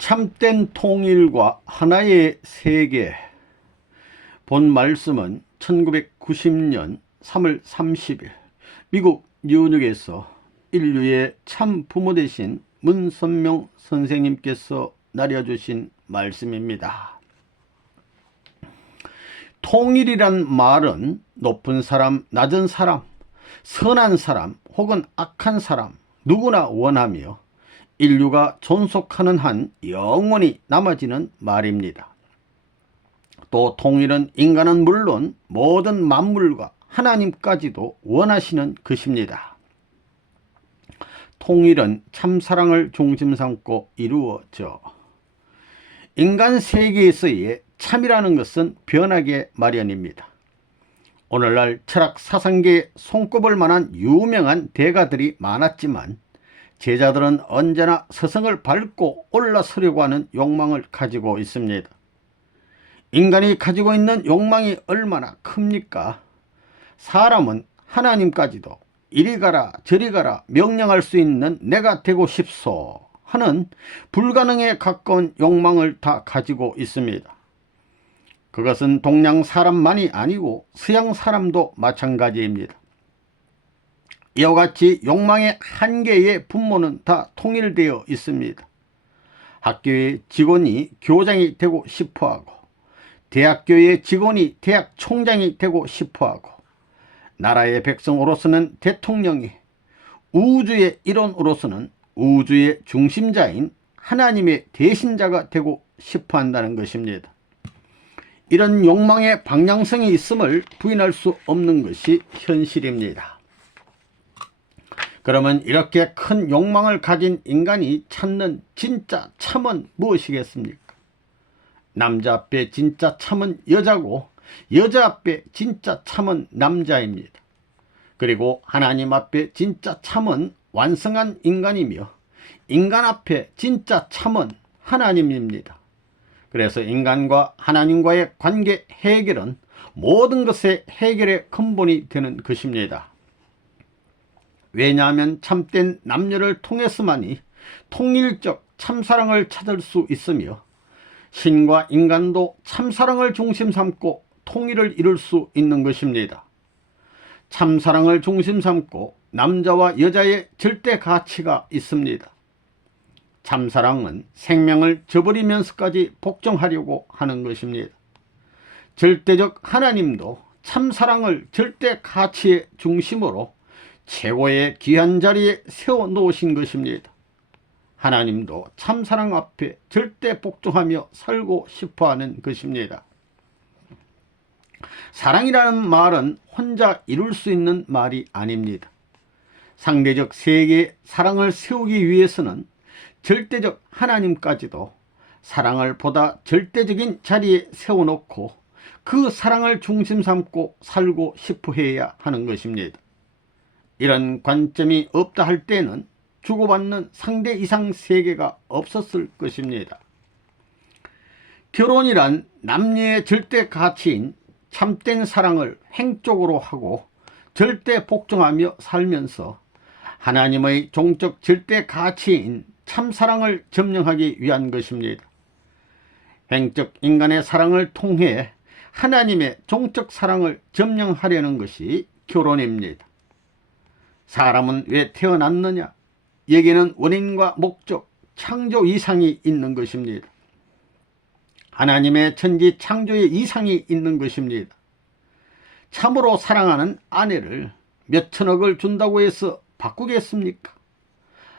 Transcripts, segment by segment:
참된 통일과 하나의 세계. 본 말씀은 1990년 3월 30일 미국 뉴욕에서 인류의 참 부모 되신 문선명 선생님께서 날려주신 말씀입니다. 통일이란 말은 높은 사람, 낮은 사람, 선한 사람 혹은 악한 사람 누구나 원하며 인류가 존속하는 한 영원히 남아지는 말입니다. 또 통일은 인간은 물론 모든 만물과 하나님까지도 원하시는 것입니다. 통일은 참사랑을 중심 삼고 이루어져 인간 세계에서의 참이라는 것은 변하게 마련입니다. 오늘날 철학 사상계에 손꼽을 만한 유명한 대가들이 많았지만 제자들은 언제나 서성을 밟고 올라서려고 하는 욕망을 가지고 있습니다. 인간이 가지고 있는 욕망이 얼마나 큽니까? 사람은 하나님까지도 이리 가라 저리 가라 명령할 수 있는 내가 되고 싶소 하는 불가능에 가까운 욕망을 다 가지고 있습니다. 그것은 동양 사람만이 아니고 서양 사람도 마찬가지입니다. 이와 같이 욕망의 한계의 분모는 다 통일되어 있습니다. 학교의 직원이 교장이 되고 싶어하고, 대학교의 직원이 대학 총장이 되고 싶어하고, 나라의 백성으로서는 대통령이, 우주의 일원으로서는 우주의 중심자인 하나님의 대신자가 되고 싶어한다는 것입니다. 이런 욕망의 방향성이 있음을 부인할 수 없는 것이 현실입니다. 그러면 이렇게 큰 욕망을 가진 인간이 찾는 진짜 참은 무엇이겠습니까? 남자 앞에 진짜 참은 여자고 여자 앞에 진짜 참은 남자입니다. 그리고 하나님 앞에 진짜 참은 완성한 인간이며 인간 앞에 진짜 참은 하나님입니다. 그래서 인간과 하나님과의 관계 해결은 모든 것의 해결의 근본이 되는 것입니다. 왜냐하면 참된 남녀를 통해서만이 통일적 참사랑을 찾을 수 있으며 신과 인간도 참사랑을 중심 삼고 통일을 이룰 수 있는 것입니다. 참사랑을 중심 삼고 남자와 여자의 절대 가치가 있습니다. 참사랑은 생명을 저버리면서까지 복종하려고 하는 것입니다. 절대적 하나님도 참사랑을 절대 가치의 중심으로 최고의 귀한 자리에 세워놓으신 것입니다. 하나님도 참사랑 앞에 절대 복종하며 살고 싶어하는 것입니다. 사랑이라는 말은 혼자 이룰 수 있는 말이 아닙니다. 상대적 세계의 사랑을 세우기 위해서는 절대적 하나님까지도 사랑을 보다 절대적인 자리에 세워놓고 그 사랑을 중심 삼고 살고 싶어 해야 하는 것입니다. 이런 관점이 없다 할 때는 주고받는 상대 이상 세계가 없었을 것입니다. 결혼이란 남녀의 절대 가치인 참된 사랑을 행적으로 하고 절대 복종하며 살면서 하나님의 종적 절대 가치인 참사랑을 점령하기 위한 것입니다. 행적 인간의 사랑을 통해 하나님의 종적 사랑을 점령하려는 것이 결혼입니다. 사람은 왜 태어났느냐? 여기에는 원인과 목적, 창조 이상이 있는 것입니다. 하나님의 천지 창조의 이상이 있는 것입니다. 참으로 사랑하는 아내를 몇 천억을 준다고 해서 바꾸겠습니까?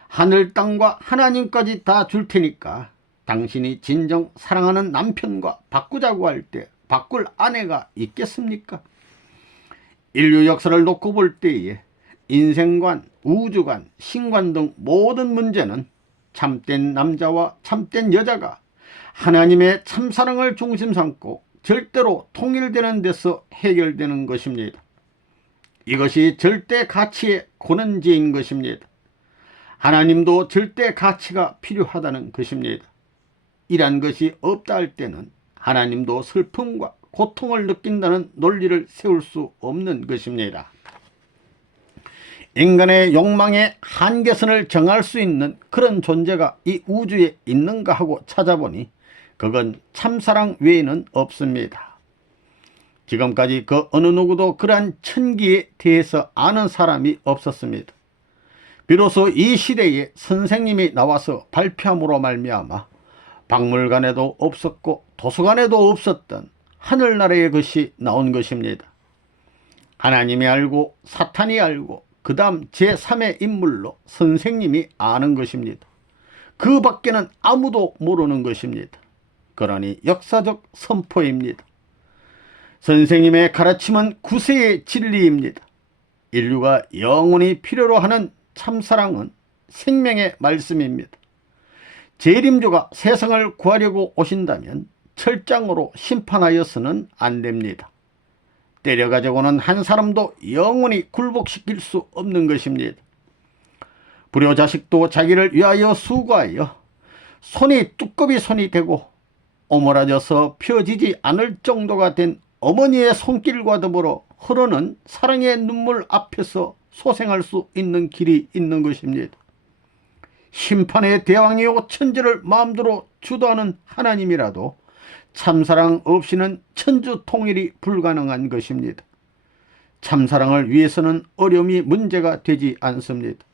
하늘 땅과 하나님까지 다 줄 테니까 당신이 진정 사랑하는 남편과 바꾸자고 할 때 바꿀 아내가 있겠습니까? 인류 역사를 놓고 볼 때에 인생관, 우주관, 신관 등 모든 문제는 참된 남자와 참된 여자가 하나님의 참사랑을 중심 삼고 절대로 통일되는 데서 해결되는 것입니다. 이것이 절대 가치의 고난지인 것입니다. 하나님도 절대 가치가 필요하다는 것입니다. 이란 것이 없다 할 때는 하나님도 슬픔과 고통을 느낀다는 논리를 세울 수 없는 것입니다. 인간의 욕망의 한계선을 정할 수 있는 그런 존재가 이 우주에 있는가 하고 찾아보니 그건 참사랑 외에는 없습니다. 지금까지 그 어느 누구도 그러한 천기에 대해서 아는 사람이 없었습니다. 비로소 이 시대에 선생님이 나와서 발표함으로 말미암아 박물관에도 없었고 도서관에도 없었던 하늘나라의 것이 나온 것입니다. 하나님이 알고 사탄이 알고 그 다음 제3의 인물로 선생님이 아는 것입니다. 그 밖에는 아무도 모르는 것입니다. 그러니 역사적 선포입니다. 선생님의 가르침은 구세의 진리입니다. 인류가 영원히 필요로 하는 참사랑은 생명의 말씀입니다. 재림주가 세상을 구하려고 오신다면 철장으로 심판하여서는 안 됩니다. 때려가지고는 한 사람도 영원히 굴복시킬 수 없는 것입니다. 불효자식도 자기를 위하여 수고하여 손이 두꺼비 손이 되고 오므라져서 펴지지 않을 정도가 된 어머니의 손길과 더불어 흐르는 사랑의 눈물 앞에서 소생할 수 있는 길이 있는 것입니다. 심판의 대왕이요 천지를 마음대로 주도하는 하나님이라도 참사랑 없이는 천주통일이 불가능한 것입니다. 참사랑을 위해서는 어려움이 문제가 되지 않습니다.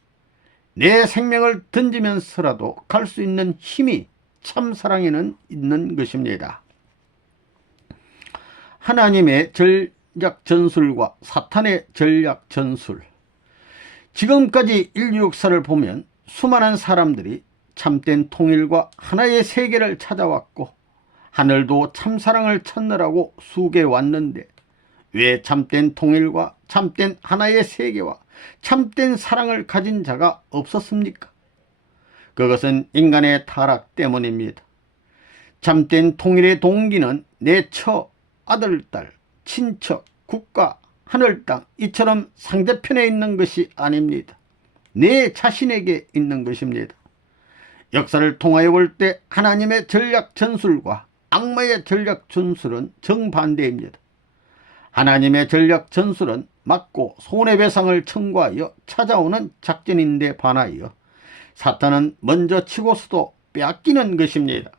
내 생명을 던지면서라도 갈 수 있는 힘이 참사랑에는 있는 것입니다. 하나님의 전략 전술과 사탄의 전략 전술. 지금까지 인류 역사를 보면 수많은 사람들이 참된 통일과 하나의 세계를 찾아왔고 하늘도 참사랑을 찾느라고 수고해 왔는데 왜 참된 통일과 참된 하나의 세계와 참된 사랑을 가진 자가 없었습니까? 그것은 인간의 타락 때문입니다. 참된 통일의 동기는 내 처, 아들, 딸, 친척, 국가, 하늘, 땅 이처럼 상대편에 있는 것이 아닙니다. 내 자신에게 있는 것입니다. 역사를 통하여 볼 때 하나님의 전략 전술과 악마의 전략 전술은 정반대입니다. 하나님의 전략 전술은 맞고 손해배상을 청구하여 찾아오는 작전인데 반하여 사탄은 먼저 치고서도 빼앗기는 것입니다.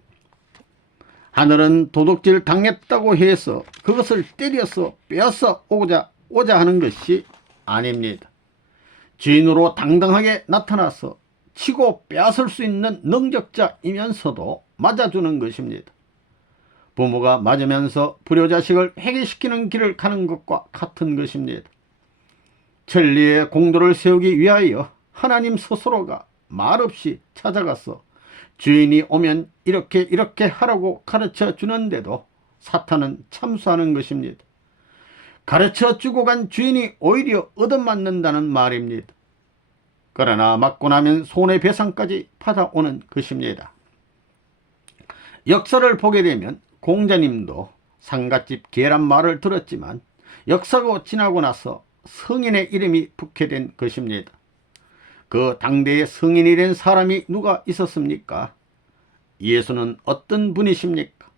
하늘은 도둑질 당했다고 해서 그것을 때려서 빼앗아 오자 하는 것이 아닙니다. 주인으로 당당하게 나타나서 치고 빼앗을 수 있는 능력자이면서도 맞아주는 것입니다. 부모가 맞으면서 불효자식을 회개시키는 길을 가는 것과 같은 것입니다. 천리의 공도를 세우기 위하여 하나님 스스로가 말없이 찾아가서 주인이 오면 이렇게 하라고 가르쳐 주는데도 사탄은 참수하는 것입니다. 가르쳐 주고 간 주인이 오히려 얻어맞는다는 말입니다. 그러나 맞고 나면 손해배상까지 받아오는 것입니다. 역사를 보게 되면 공자님도 상갓집 계란말을 들었지만 역사가 지나고 나서 성인의 이름이 붙게 된 것입니다. 그 당대에 성인이 된 사람이 누가 있었습니까? 예수는 어떤 분이십니까?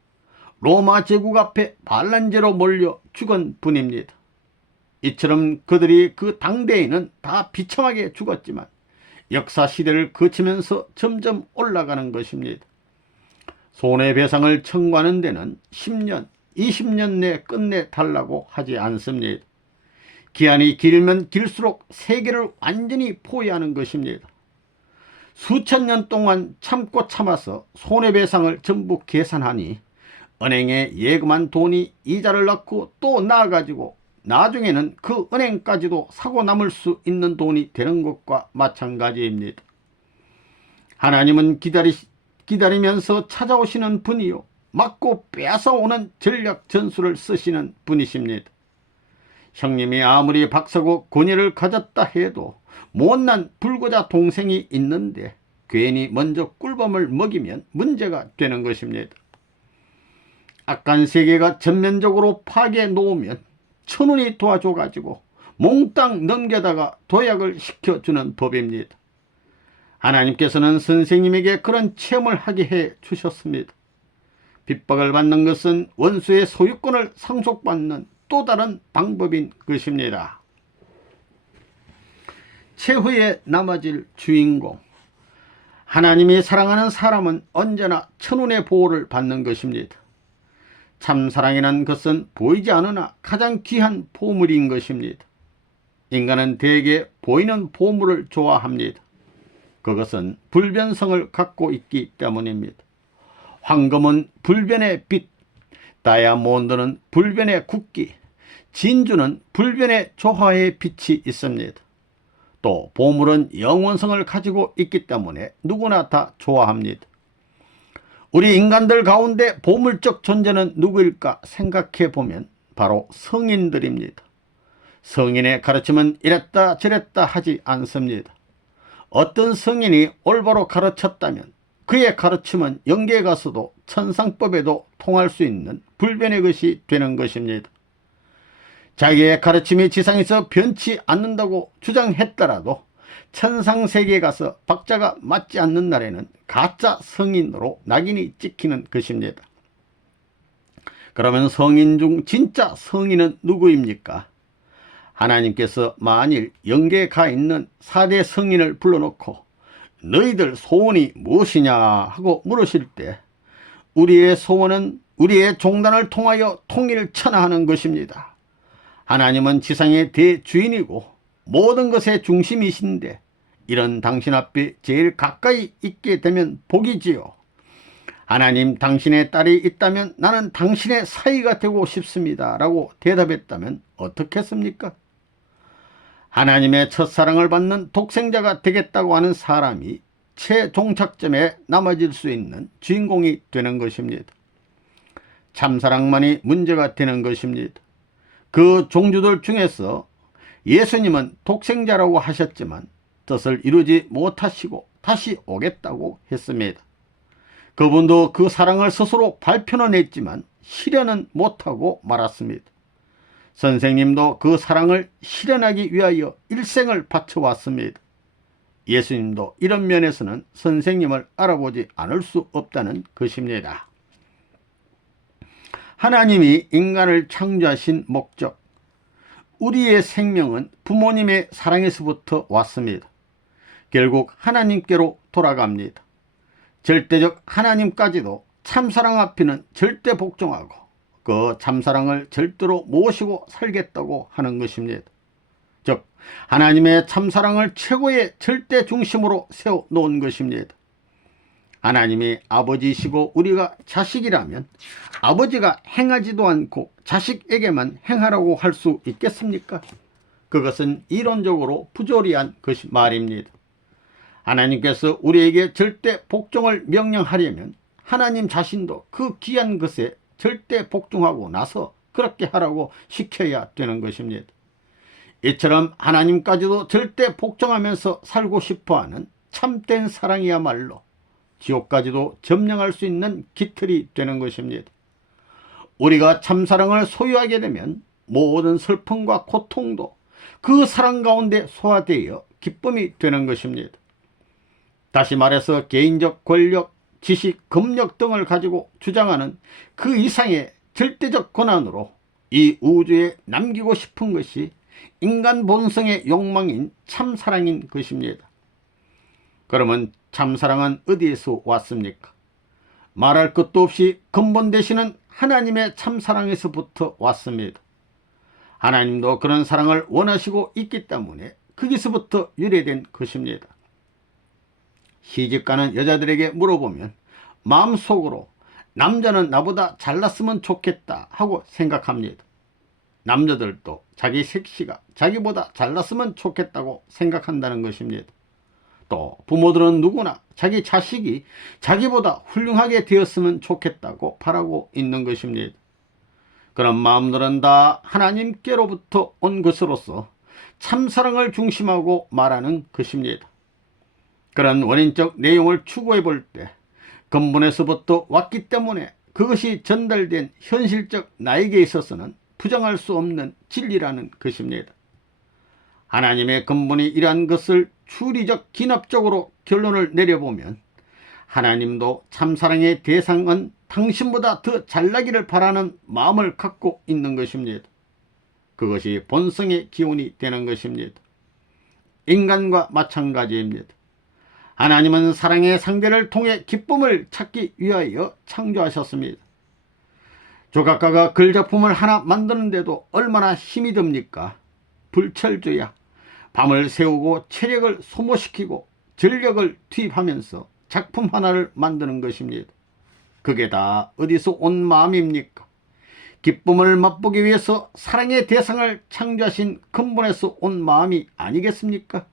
로마 제국 앞에 반란죄로 몰려 죽은 분입니다. 이처럼 그들이 그 당대에는 다 비참하게 죽었지만 역사 시대를 거치면서 점점 올라가는 것입니다. 손해배상을 청구하는 데는 10년, 20년 내 끝내달라고 하지 않습니다. 기한이 길면 길수록 세계를 완전히 포위하는 것입니다. 수천 년 동안 참고 참아서 손해배상을 전부 계산하니 은행에 예금한 돈이 이자를 낳고 또 나아가지고 나중에는 그 은행까지도 사고 남을 수 있는 돈이 되는 것과 마찬가지입니다. 하나님은 기다리면서 찾아오시는 분이요 맞고 빼앗아오는 전략 전술을 쓰시는 분이십니다. 형님이 아무리 박사고 권위를 가졌다 해도 못난 불구자 동생이 있는데 괜히 먼저 꿀밤을 먹이면 문제가 되는 것입니다. 악한 세계가 전면적으로 파괴해 놓으면 천운이 도와줘가지고 몽땅 넘겨다가 도약을 시켜주는 법입니다. 하나님께서는 선생님에게 그런 체험을 하게 해 주셨습니다. 핍박을 받는 것은 원수의 소유권을 상속받는 또 다른 방법인 것입니다. 최후에 남아질 주인공. 하나님이 사랑하는 사람은 언제나 천운의 보호를 받는 것입니다. 참사랑이란 것은 보이지 않으나 가장 귀한 보물인 것입니다. 인간은 대개 보이는 보물을 좋아합니다. 그것은 불변성을 갖고 있기 때문입니다. 황금은 불변의 빛, 다이아몬드는 불변의 국기, 진주는 불변의 조화의 빛이 있습니다. 또 보물은 영원성을 가지고 있기 때문에 누구나 다 좋아합니다. 우리 인간들 가운데 보물적 존재는 누구일까 생각해 보면 바로 성인들입니다. 성인의 가르침은 이랬다 저랬다 하지 않습니다. 어떤 성인이 올바로 가르쳤다면 그의 가르침은 영계에 가서도 천상법에도 통할 수 있는 불변의 것이 되는 것입니다. 자기의 가르침이 지상에서 변치 않는다고 주장했더라도 천상세계에 가서 박자가 맞지 않는 날에는 가짜 성인으로 낙인이 찍히는 것입니다. 그러면 성인 중 진짜 성인은 누구입니까? 하나님께서 만일 영계에 가 있는 4대 성인을 불러놓고 너희들 소원이 무엇이냐 하고 물으실 때 우리의 소원은 우리의 종단을 통하여 통일천하하는 것입니다. 하나님은 지상의 대주인이고 모든 것의 중심이신데 이런 당신 앞에 제일 가까이 있게 되면 복이지요. 하나님, 당신의 딸이 있다면 나는 당신의 사이가 되고 싶습니다 라고 대답했다면 어떻겠습니까? 하나님의 첫사랑을 받는 독생자가 되겠다고 하는 사람이 최종착점에 남아질 수 있는 주인공이 되는 것입니다. 참사랑만이 문제가 되는 것입니다. 그 종주들 중에서 예수님은 독생자라고 하셨지만 뜻을 이루지 못하시고 다시 오겠다고 했습니다. 그분도 그 사랑을 스스로 발표는 했지만 실현은 못하고 말았습니다. 선생님도 그 사랑을 실현하기 위하여 일생을 바쳐왔습니다. 예수님도 이런 면에서는 선생님을 알아보지 않을 수 없다는 것입니다. 하나님이 인간을 창조하신 목적, 우리의 생명은 부모님의 사랑에서부터 왔습니다. 결국 하나님께로 돌아갑니다. 절대적 하나님까지도 참사랑 앞에는 절대 복종하고 그 참사랑을 절대로 모시고 살겠다고 하는 것입니다. 즉 하나님의 참사랑을 최고의 절대 중심으로 세워놓은 것입니다. 하나님이 아버지이시고 우리가 자식이라면 아버지가 행하지도 않고 자식에게만 행하라고 할 수 있겠습니까? 그것은 이론적으로 부조리한 것이 말입니다. 하나님께서 우리에게 절대 복종을 명령하려면 하나님 자신도 그 귀한 것에 절대 복종하고 나서 그렇게 하라고 시켜야 되는 것입니다. 이처럼 하나님까지도 절대 복종하면서 살고 싶어하는 참된 사랑이야말로 지옥까지도 점령할 수 있는 깃털이 되는 것입니다. 우리가 참사랑을 소유하게 되면 모든 슬픔과 고통도 그 사랑 가운데 소화되어 기쁨이 되는 것입니다. 다시 말해서 개인적 권력, 지식, 금력 등을 가지고 주장하는 그 이상의 절대적 권한으로 이 우주에 남기고 싶은 것이 인간 본성의 욕망인 참사랑인 것입니다. 그러면 참사랑은 어디에서 왔습니까? 말할 것도 없이 근본 되시는 하나님의 참사랑에서부터 왔습니다. 하나님도 그런 사랑을 원하시고 있기 때문에 거기서부터 유래된 것입니다. 시집가는 여자들에게 물어보면 마음속으로 남자는 나보다 잘났으면 좋겠다 하고 생각합니다. 남자들도 자기 색시가 자기보다 잘났으면 좋겠다고 생각한다는 것입니다. 또 부모들은 누구나 자기 자식이 자기보다 훌륭하게 되었으면 좋겠다고 바라고 있는 것입니다. 그런 마음들은 다 하나님께로부터 온 것으로서 참사랑을 중심하고 말하는 것입니다. 그런 원인적 내용을 추구해 볼 때 근본에서부터 왔기 때문에 그것이 전달된 현실적 나에게 있어서는 부정할 수 없는 진리라는 것입니다. 하나님의 근본이 이러한 것을 추리적 기납적으로 결론을 내려보면 하나님도 참사랑의 대상은 당신보다 더 잘나기를 바라는 마음을 갖고 있는 것입니다. 그것이 본성의 기운이 되는 것입니다. 인간과 마찬가지입니다. 하나님은 사랑의 상대를 통해 기쁨을 찾기 위하여 창조하셨습니다. 조각가가 글작품을 하나 만드는데도 얼마나 힘이 듭니까? 불철주야 밤을 새우고 체력을 소모시키고 전력을 투입하면서 작품 하나를 만드는 것입니다. 그게 다 어디서 온 마음입니까? 기쁨을 맛보기 위해서 사랑의 대상을 창조하신 근본에서 온 마음이 아니겠습니까?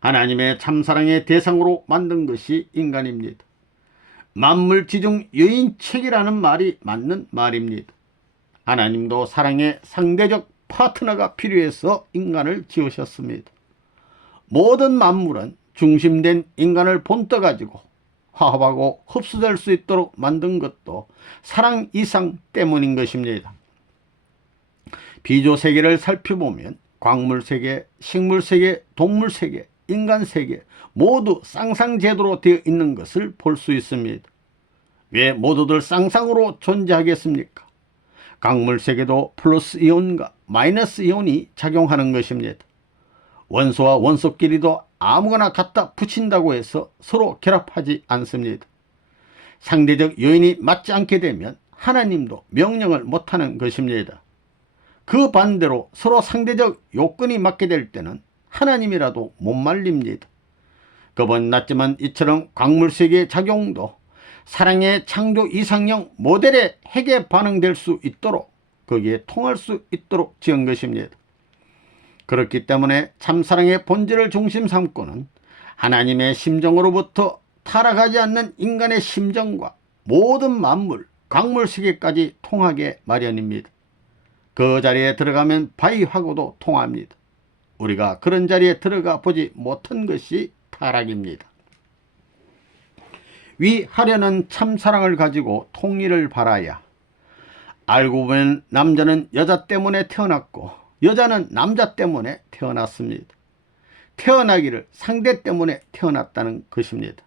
하나님의 참사랑의 대상으로 만든 것이 인간입니다. 만물지중 여인책이라는 말이 맞는 말입니다. 하나님도 사랑의 상대적 파트너가 필요해서 인간을 지으셨습니다. 모든 만물은 중심된 인간을 본떠 가지고 화합하고 흡수될 수 있도록 만든 것도 사랑 이상 때문인 것입니다. 비조세계를 살펴보면 광물세계, 식물세계, 동물세계, 인간세계 모두 쌍쌍제도로 되어 있는 것을 볼 수 있습니다. 왜 모두들 쌍쌍으로 존재하겠습니까? 광물세계도 플러스 이온과 마이너스 이온이 작용하는 것입니다. 원소와 원소끼리도 아무거나 갖다 붙인다고 해서 서로 결합하지 않습니다. 상대적 요인이 맞지 않게 되면 하나님도 명령을 못하는 것입니다. 그 반대로 서로 상대적 요건이 맞게 될 때는 하나님이라도 못 말립니다. 겁은 났지만 이처럼 광물세계의 작용도 사랑의 창조 이상형 모델의 핵에 반응될 수 있도록 거기에 통할 수 있도록 지은 것입니다. 그렇기 때문에 참사랑의 본질을 중심 삼고는 하나님의 심정으로부터 타락하지 않는 인간의 심정과 모든 만물, 광물세계까지 통하게 마련입니다. 그 자리에 들어가면 바위하고도 통합니다. 우리가 그런 자리에 들어가 보지 못한 것이 타락입니다. 위하려는 참사랑을 가지고 통일을 바라야. 알고 보면 남자는 여자 때문에 태어났고 여자는 남자 때문에 태어났습니다. 태어나기를 상대 때문에 태어났다는 것입니다.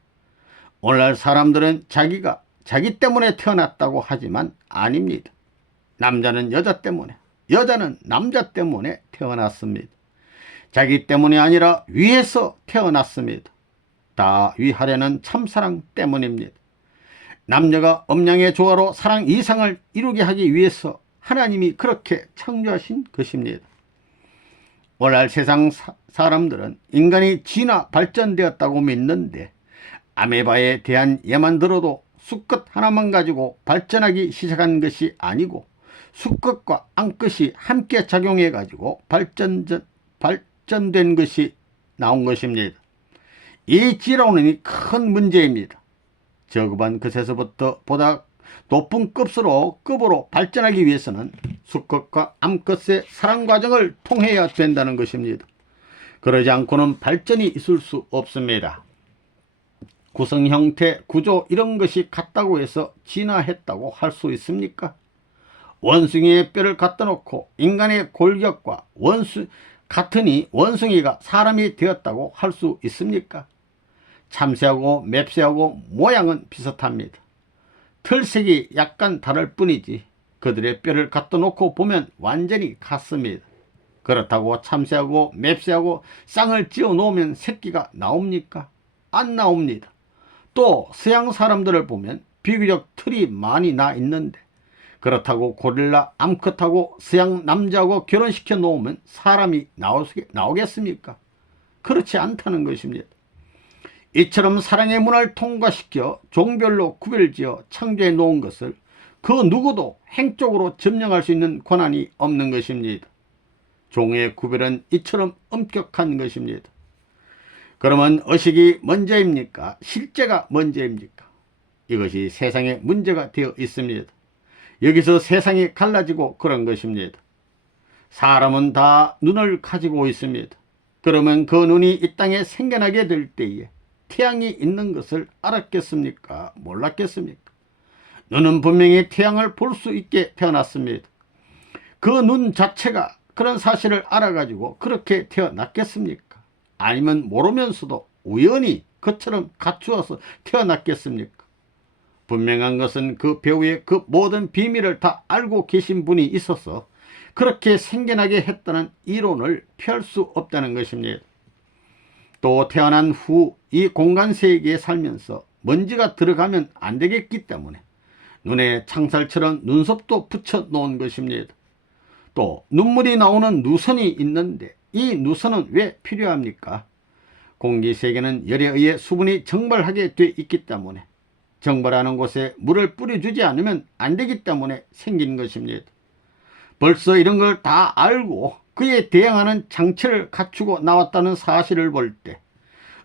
오늘날 사람들은 자기가 자기 때문에 태어났다고 하지만 아닙니다. 남자는 여자 때문에, 여자는 남자 때문에 태어났습니다. 자기 때문이 아니라 위에서 태어났습니다. 다 위하려는 참사랑 때문입니다. 남녀가 음양의 조화로 사랑 이상을 이루게 하기 위해서 하나님이 그렇게 창조하신 것입니다. 오늘날 세상 사람들은 인간이 진화 발전되었다고 믿는데 아메바에 대한 예만 들어도 수컷 하나만 가지고 발전하기 시작한 것이 아니고 수컷과 암컷이 함께 작용해 가지고 발전된 것이 나온 것입니다. 이 지론이 큰 문제입니다. 저급한 것에서부터 보다 높은 급으로 발전하기 위해서는 수컷과 암컷의 사랑 과정을 통해야 된다는 것입니다. 그러지 않고는 발전이 있을 수 없습니다. 구성 형태, 구조 이런 것이 같다고 해서 진화했다고 할 수 있습니까? 원숭이의 뼈를 갖다 놓고 인간의 골격과 같으니 원숭이가 사람이 되었다고 할 수 있습니까? 참새하고 맵새하고 모양은 비슷합니다. 털색이 약간 다를 뿐이지 그들의 뼈를 갖다 놓고 보면 완전히 같습니다. 그렇다고 참새하고 맵새하고 쌍을 지어 놓으면 새끼가 나옵니까? 안 나옵니다. 또 서양 사람들을 보면 비교적 털이 많이 나 있는데 그렇다고 고릴라 암컷하고 서양 남자하고 결혼시켜 놓으면 사람이 나오겠습니까? 그렇지 않다는 것입니다. 이처럼 사랑의 문화를 통과시켜 종별로 구별지어 창조해 놓은 것을 그 누구도 행적으로 점령할 수 있는 권한이 없는 것입니다. 종의 구별은 이처럼 엄격한 것입니다. 그러면 의식이 먼저입니까? 실제가 먼저입니까? 이것이 세상의 문제가 되어 있습니다. 여기서 세상이 갈라지고 그런 것입니다. 사람은 다 눈을 가지고 있습니다. 그러면 그 눈이 이 땅에 생겨나게 될 때에 태양이 있는 것을 알았겠습니까? 몰랐겠습니까? 눈은 분명히 태양을 볼 수 있게 태어났습니다. 그 눈 자체가 그런 사실을 알아가지고 그렇게 태어났겠습니까? 아니면 모르면서도 우연히 그처럼 갖추어서 태어났겠습니까? 분명한 것은 그 배우의 그 모든 비밀을 다 알고 계신 분이 있어서 그렇게 생겨나게 했다는 이론을 펼 수 없다는 것입니다. 또 태어난 후 이 공간 세계에 살면서 먼지가 들어가면 안 되겠기 때문에 눈에 창살처럼 눈썹도 붙여 놓은 것입니다. 또 눈물이 나오는 누선이 있는데 이 누선은 왜 필요합니까? 공기 세계는 열에 의해 수분이 증발하게 돼 있기 때문에 증발하는 곳에 물을 뿌려주지 않으면 안 되기 때문에 생긴 것입니다. 벌써 이런 걸 다 알고 그에 대응하는 장치를 갖추고 나왔다는 사실을 볼 때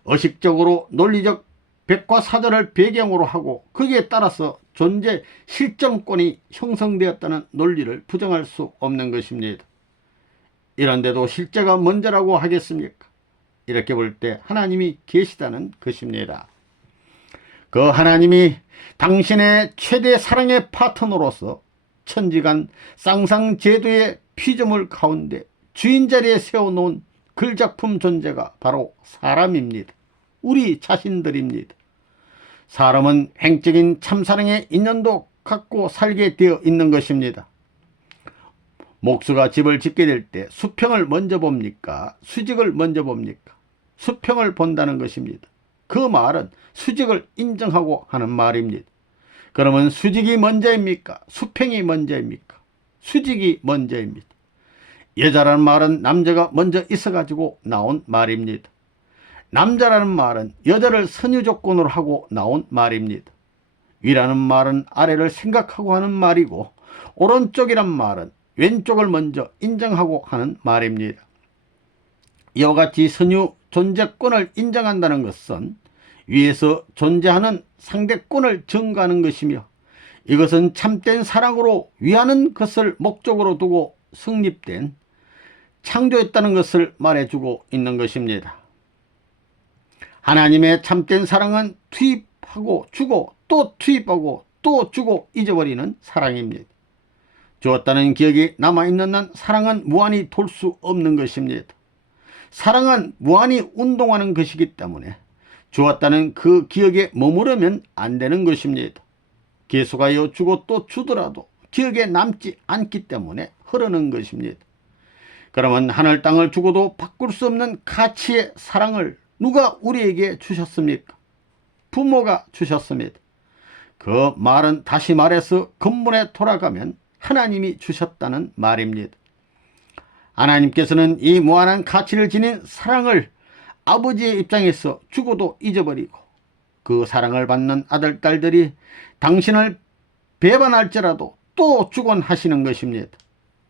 의식적으로 논리적 백과사전을 배경으로 하고 거기에 따라서 존재 실정권이 형성되었다는 논리를 부정할 수 없는 것입니다. 이런데도 실제가 먼저라고 하겠습니까? 이렇게 볼 때 하나님이 계시다는 것입니다. 그 하나님이 당신의 최대 사랑의 파트너로서 천지간 쌍상제도의 피조물 가운데 주인 자리에 세워놓은 글작품 존재가 바로 사람입니다. 우리 자신들입니다. 사람은 횡적인 참사랑의 인연도 갖고 살게 되어 있는 것입니다. 목수가 집을 짓게 될 때 수평을 먼저 봅니까? 수직을 먼저 봅니까? 수평을 본다는 것입니다. 그 말은 수직을 인정하고 하는 말입니다. 그러면 수직이 먼저입니까? 수평이 먼저입니까? 수직이 먼저입니다. 여자라는 말은 남자가 먼저 있어가지고 나온 말입니다. 남자라는 말은 여자를 선유 조건으로 하고 나온 말입니다. 위라는 말은 아래를 생각하고 하는 말이고 오른쪽이란 말은 왼쪽을 먼저 인정하고 하는 말입니다. 이와 같이 선유 존재권을 인정한다는 것은 위에서 존재하는 상대권을 증가하는 것이며 이것은 참된 사랑으로 위하는 것을 목적으로 두고 성립된 창조했다는 것을 말해주고 있는 것입니다. 하나님의 참된 사랑은 투입하고 주고 또 투입하고 또 주고 잊어버리는 사랑입니다. 주었다는 기억이 남아있는 한 사랑은 무한히 돌 수 없는 것입니다. 사랑은 무한히 운동하는 것이기 때문에 주었다는 그 기억에 머무르면 안 되는 것입니다. 계속하여 주고 또 주더라도 기억에 남지 않기 때문에 흐르는 것입니다. 그러면 하늘 땅을 주고도 바꿀 수 없는 가치의 사랑을 누가 우리에게 주셨습니까? 부모가 주셨습니다. 그 말은 다시 말해서 근본에 돌아가면 하나님이 주셨다는 말입니다. 하나님께서는 이 무한한 가치를 지닌 사랑을 아버지의 입장에서 주고도 잊어버리고 그 사랑을 받는 아들, 딸들이 당신을 배반할지라도 또 주곤 하시는 것입니다.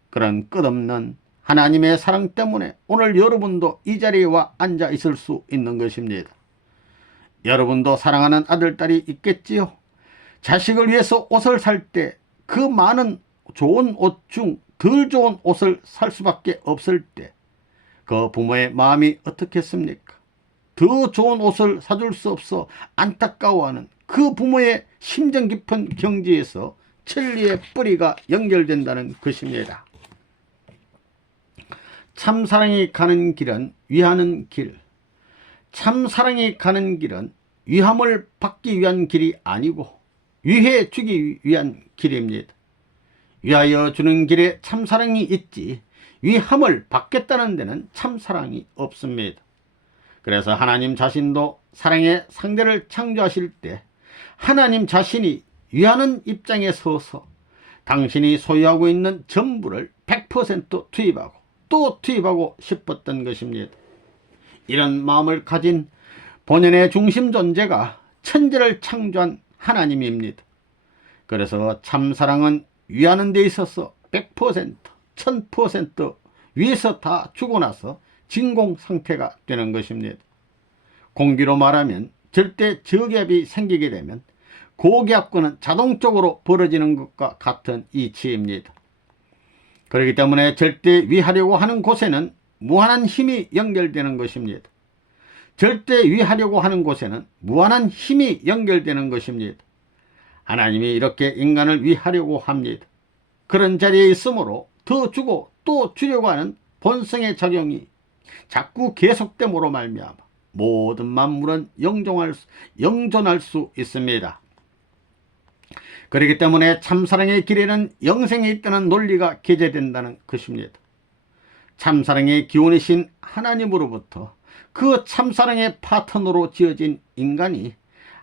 그런 끝없는 하나님의 사랑 때문에 오늘 여러분도 이 자리에 와 앉아 있을 수 있는 것입니다. 여러분도 사랑하는 아들, 딸이 있겠지요? 자식을 위해서 옷을 살 때 그 많은 좋은 옷 중 덜 좋은 옷을 살 수밖에 없을 때 그 부모의 마음이 어떻겠습니까? 더 좋은 옷을 사줄 수 없어 안타까워하는 그 부모의 심정 깊은 경지에서 진리의 뿌리가 연결된다는 것입니다. 참사랑이 가는 길은 위하는 길. 참사랑이 가는 길은 위함을 받기 위한 길이 아니고 위해 주기 위한 길입니다. 위하여 주는 길에 참사랑이 있지 위함을 받겠다는 데는 참사랑이 없습니다. 그래서 하나님 자신도 사랑의 상대를 창조하실 때 하나님 자신이 위하는 입장에 서서 당신이 소유하고 있는 전부를 100% 투입하고 또 투입하고 싶었던 것입니다. 이런 마음을 가진 본연의 중심 존재가 천지를 창조한 하나님입니다. 그래서 참사랑은 위하는 데 있어서 100%, 1000% 위에서 다 주고 나서 진공 상태가 되는 것입니다. 공기로 말하면 절대 저기압이 생기게 되면 고기압권은 자동적으로 벌어지는 것과 같은 이치입니다. 그렇기 때문에 절대 위하려고 하는 곳에는 무한한 힘이 연결되는 것입니다. 절대 위하려고 하는 곳에는 무한한 힘이 연결되는 것입니다. 하나님이 이렇게 인간을 위하려고 합니다. 그런 자리에 있으므로 더 주고 또 주려고 하는 본성의 작용이 자꾸 계속됨으로 말미암아 모든 만물은 영존할 수 있습니다. 그렇기 때문에 참사랑의 길에는 영생이 있다는 논리가 게재된다는 것입니다. 참사랑의 기원이신 하나님으로부터 그 참사랑의 파트너로 지어진 인간이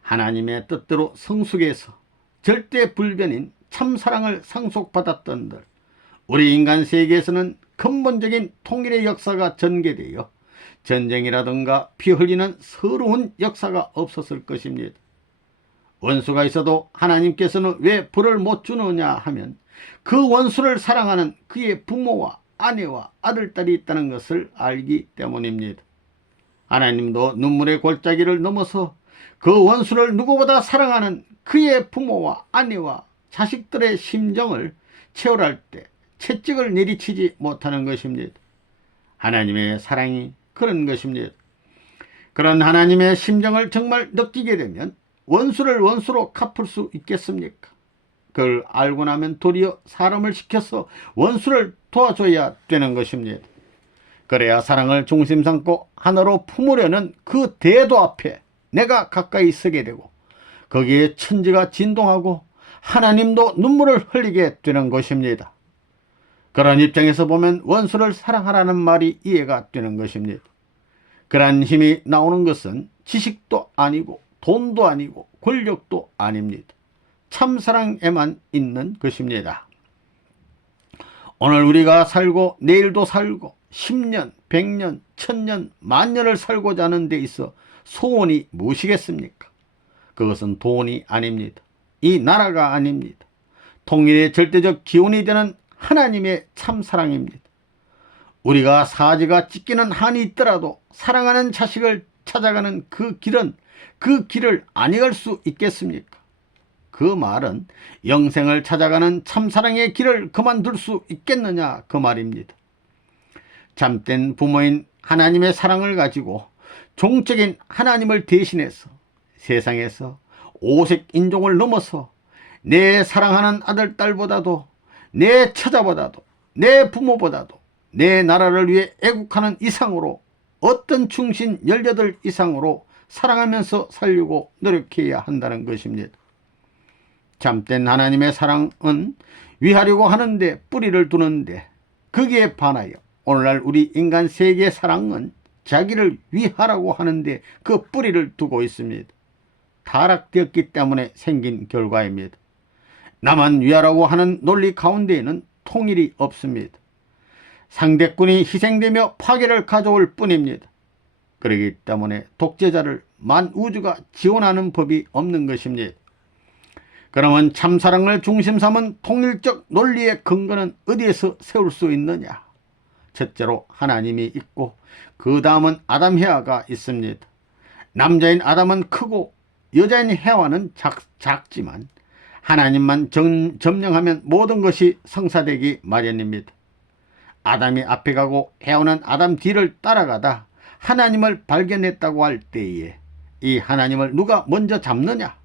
하나님의 뜻대로 성숙해서 절대 불변인 참사랑을 상속받았던들 우리 인간 세계에서는 근본적인 통일의 역사가 전개되어 전쟁이라든가 피 흘리는 서러운 역사가 없었을 것입니다. 원수가 있어도 하나님께서는 왜 벌을 못 주느냐 하면 그 원수를 사랑하는 그의 부모와 아내와 아들, 딸이 있다는 것을 알기 때문입니다. 하나님도 눈물의 골짜기를 넘어서 그 원수를 누구보다 사랑하는 그의 부모와 아내와 자식들의 심정을 체험할 때 채찍을 내리치지 못하는 것입니다. 하나님의 사랑이 그런 것입니다. 그런 하나님의 심정을 정말 느끼게 되면 원수를 원수로 갚을 수 있겠습니까? 그걸 알고 나면 도리어 사람을 시켜서 원수를 도와줘야 되는 것입니다. 그래야 사랑을 중심 삼고 하나로 품으려는 그 대도 앞에 내가 가까이 서게 되고 거기에 천지가 진동하고 하나님도 눈물을 흘리게 되는 것입니다. 그런 입장에서 보면 원수를 사랑하라는 말이 이해가 되는 것입니다. 그러한 힘이 나오는 것은 지식도 아니고 돈도 아니고 권력도 아닙니다. 참사랑에만 있는 것입니다. 오늘 우리가 살고 내일도 살고 10년, 100년, 1000년, 만년을 살고자 하는 데 있어 소원이 무엇이겠습니까? 그것은 돈이 아닙니다. 이 나라가 아닙니다. 통일의 절대적 기원이 되는 하나님의 참사랑입니다. 우리가 사지가 찢기는 한이 있더라도 사랑하는 자식을 찾아가는 그 길을 아니 갈 수 있겠습니까? 그 말은 영생을 찾아가는 참사랑의 길을 그만둘 수 있겠느냐 그 말입니다. 참된 부모인 하나님의 사랑을 가지고 종적인 하나님을 대신해서 세상에서 오색 인종을 넘어서 내 사랑하는 아들, 딸보다도 내 처자보다도 내 부모보다도 내 나라를 위해 애국하는 이상으로 어떤 충신 18 이상으로 사랑하면서 살려고 노력해야 한다는 것입니다. 참된 하나님의 사랑은 위하려고 하는데 뿌리를 두는데 거기에 반하여 오늘날 우리 인간 세계의 사랑은 자기를 위하라고 하는데 그 뿌리를 두고 있습니다. 타락되었기 때문에 생긴 결과입니다. 나만 위하라고 하는 논리 가운데에는 통일이 없습니다. 상대꾼이 희생되며 파괴를 가져올 뿐입니다. 그렇기 때문에 독재자를 만우주가 지원하는 법이 없는 것입니다. 그러면 참사랑을 중심 삼은 통일적 논리의 근거는 어디에서 세울 수 있느냐? 첫째로 하나님이 있고 그 다음은 아담 헤아가 있습니다. 남자인 아담은 크고 여자인 헤아는 작지만 하나님만 점령하면 모든 것이 성사되기 마련입니다. 아담이 앞에 가고 헤아는 아담 뒤를 따라가다 하나님을 발견했다고 할 때에 이 하나님을 누가 먼저 잡느냐?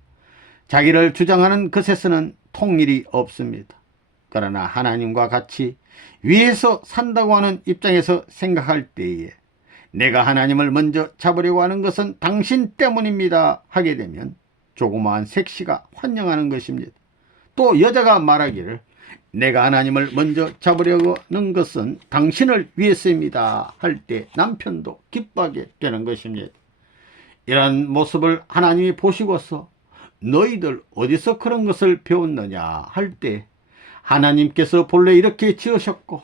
자기를 주장하는 것에서는 통일이 없습니다. 그러나 하나님과 같이 위에서 산다고 하는 입장에서 생각할 때에 내가 하나님을 먼저 잡으려고 하는 것은 당신 때문입니다 하게 되면 조그마한 색시가 환영하는 것입니다. 또 여자가 말하기를 내가 하나님을 먼저 잡으려고 하는 것은 당신을 위해서입니다 할 때 남편도 기뻐하게 되는 것입니다. 이러한 모습을 하나님이 보시고서 너희들 어디서 그런 것을 배웠느냐 할 때 하나님께서 본래 이렇게 지으셨고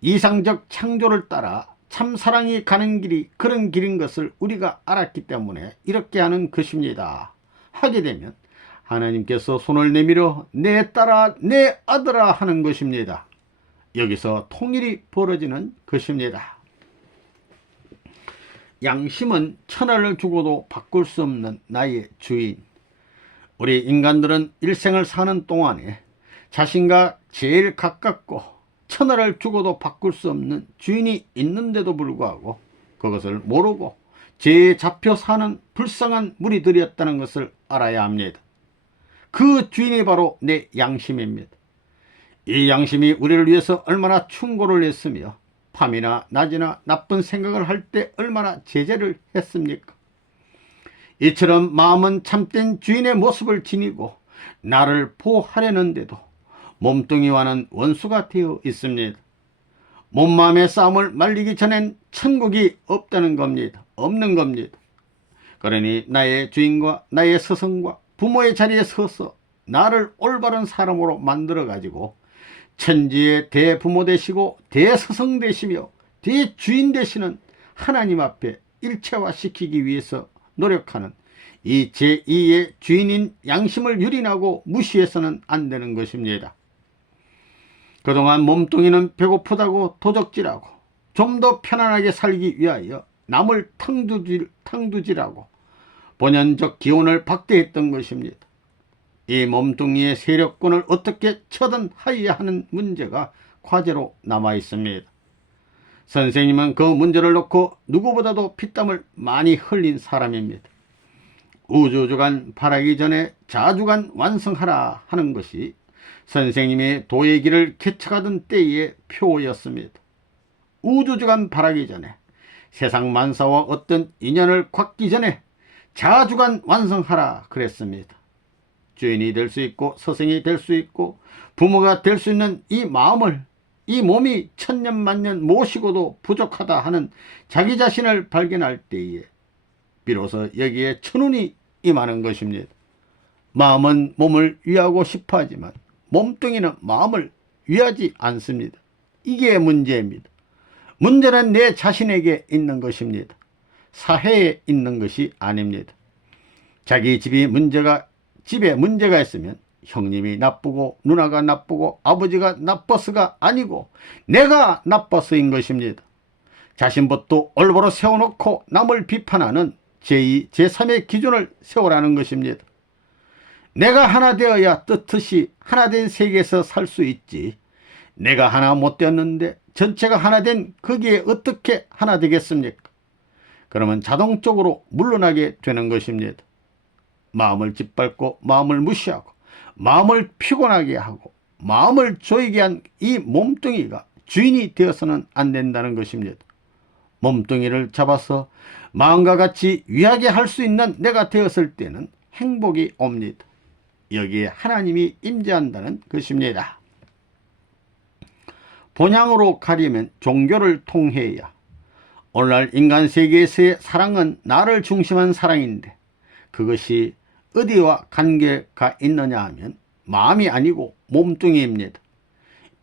이상적 창조를 따라 참사랑이 가는 길이 그런 길인 것을 우리가 알았기 때문에 이렇게 하는 것입니다 하게 되면 하나님께서 손을 내밀어 내 딸아 내 아들아 하는 것입니다. 여기서 통일이 벌어지는 것입니다. 양심은 천하를 주고도 바꿀 수 없는 나의 주인. 우리 인간들은 일생을 사는 동안에 자신과 제일 가깝고 천하를 주고도 바꿀 수 없는 주인이 있는데도 불구하고 그것을 모르고 죄에 잡혀 사는 불쌍한 무리들이었다는 것을 알아야 합니다. 그 주인이 바로 내 양심입니다. 이 양심이 우리를 위해서 얼마나 충고를 했으며 밤이나 낮이나 나쁜 생각을 할 때 얼마나 제재를 했습니까? 이처럼 마음은 참된 주인의 모습을 지니고 나를 보호하려는데도 몸뚱이와는 원수가 되어 있습니다. 몸마음의 싸움을 말리기 전엔 천국이 없다는 겁니다. 없는 겁니다. 그러니 나의 주인과 나의 스승과 부모의 자리에 서서 나를 올바른 사람으로 만들어 가지고 천지의 대부모 되시고 대스승 되시며 대주인 되시는 하나님 앞에 일체화시키기 위해서 노력하는 이 제2의 주인인 양심을 유린하고 무시해서는 안 되는 것입니다. 그동안 몸뚱이는 배고프다고 도적질하고 좀 더 편안하게 살기 위하여 남을 탕두질하고 본연적 기운을 박대했던 것입니다. 이 몸뚱이의 세력권을 어떻게 처단하여야 하는 문제가 과제로 남아 있습니다. 선생님은 그 문제를 놓고 누구보다도 피땀을 많이 흘린 사람입니다. 우주주간 바라기 전에 자주간 완성하라 하는 것이 선생님의 도의 길을 개척하던 때의 표였습니다. 우주주간 바라기 전에 세상 만사와 어떤 인연을 갖기 전에 자주간 완성하라 그랬습니다. 주인이 될 수 있고 스승이 될 수 있고 부모가 될 수 있는 이 마음을, 이 몸이 천년만년 모시고도 부족하다 하는 자기 자신을 발견할 때에 비로소 여기에 천운이 임하는 것입니다. 마음은 몸을 위하고 싶어 하지만 몸뚱이는 마음을 위하지 않습니다. 이게 문제입니다. 문제는 내 자신에게 있는 것입니다. 사회에 있는 것이 아닙니다. 자기 집에 문제가 있으면 형님이 나쁘고 누나가 나쁘고 아버지가 나빠서가 아니고 내가 나빠서인 것입니다. 자신부터 올바로 세워놓고 남을 비판하는 제2, 제3의 기준을 세우라는 것입니다. 내가 하나 되어야 뜻뜻이 하나된 세계에서 살 수 있지, 내가 하나 못 되었는데 전체가 하나 된 거기에 어떻게 하나 되겠습니까? 그러면 자동적으로 물러나게 되는 것입니다. 마음을 짓밟고 마음을 무시하고 마음을 피곤하게 하고 마음을 조이게 한 이 몸뚱이가 주인이 되어서는 안 된다는 것입니다. 몸뚱이를 잡아서 마음과 같이 위하게 할 수 있는 내가 되었을 때는 행복이 옵니다. 여기에 하나님이 임재한다는 것입니다. 본향으로 가려면 종교를 통해야. 오늘날 인간 세계에서의 사랑은 나를 중심한 사랑인데 그것이 어디와 관계가 있느냐 하면 마음이 아니고 몸뚱이입니다.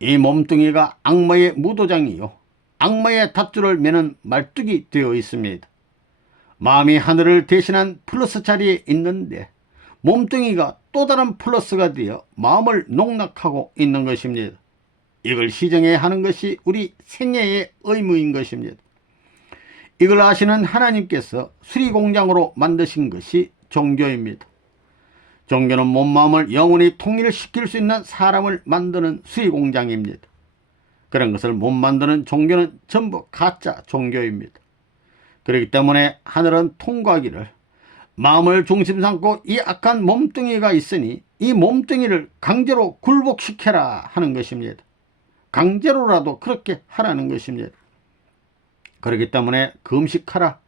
이 몸뚱이가 악마의 무도장이요 악마의 닷줄을 매는 말뚝이 되어 있습니다. 마음이 하늘을 대신한 플러스 자리에 있는데 몸뚱이가 또 다른 플러스가 되어 마음을 농락하고 있는 것입니다. 이걸 시정해야 하는 것이 우리 생애의 의무인 것입니다. 이걸 아시는 하나님께서 수리공장으로 만드신 것이 종교입니다. 종교는 몸마음을 영원히 통일시킬 수 있는 사람을 만드는 수리공장입니다. 그런 것을 못 만드는 종교는 전부 가짜 종교입니다. 그렇기 때문에 하늘은 통과하기를 마음을 중심 삼고 이 악한 몸뚱이가 있으니 이 몸뚱이를 강제로 굴복시켜라 하는 것입니다. 강제로라도 그렇게 하라는 것입니다. 그렇기 때문에 금식하라,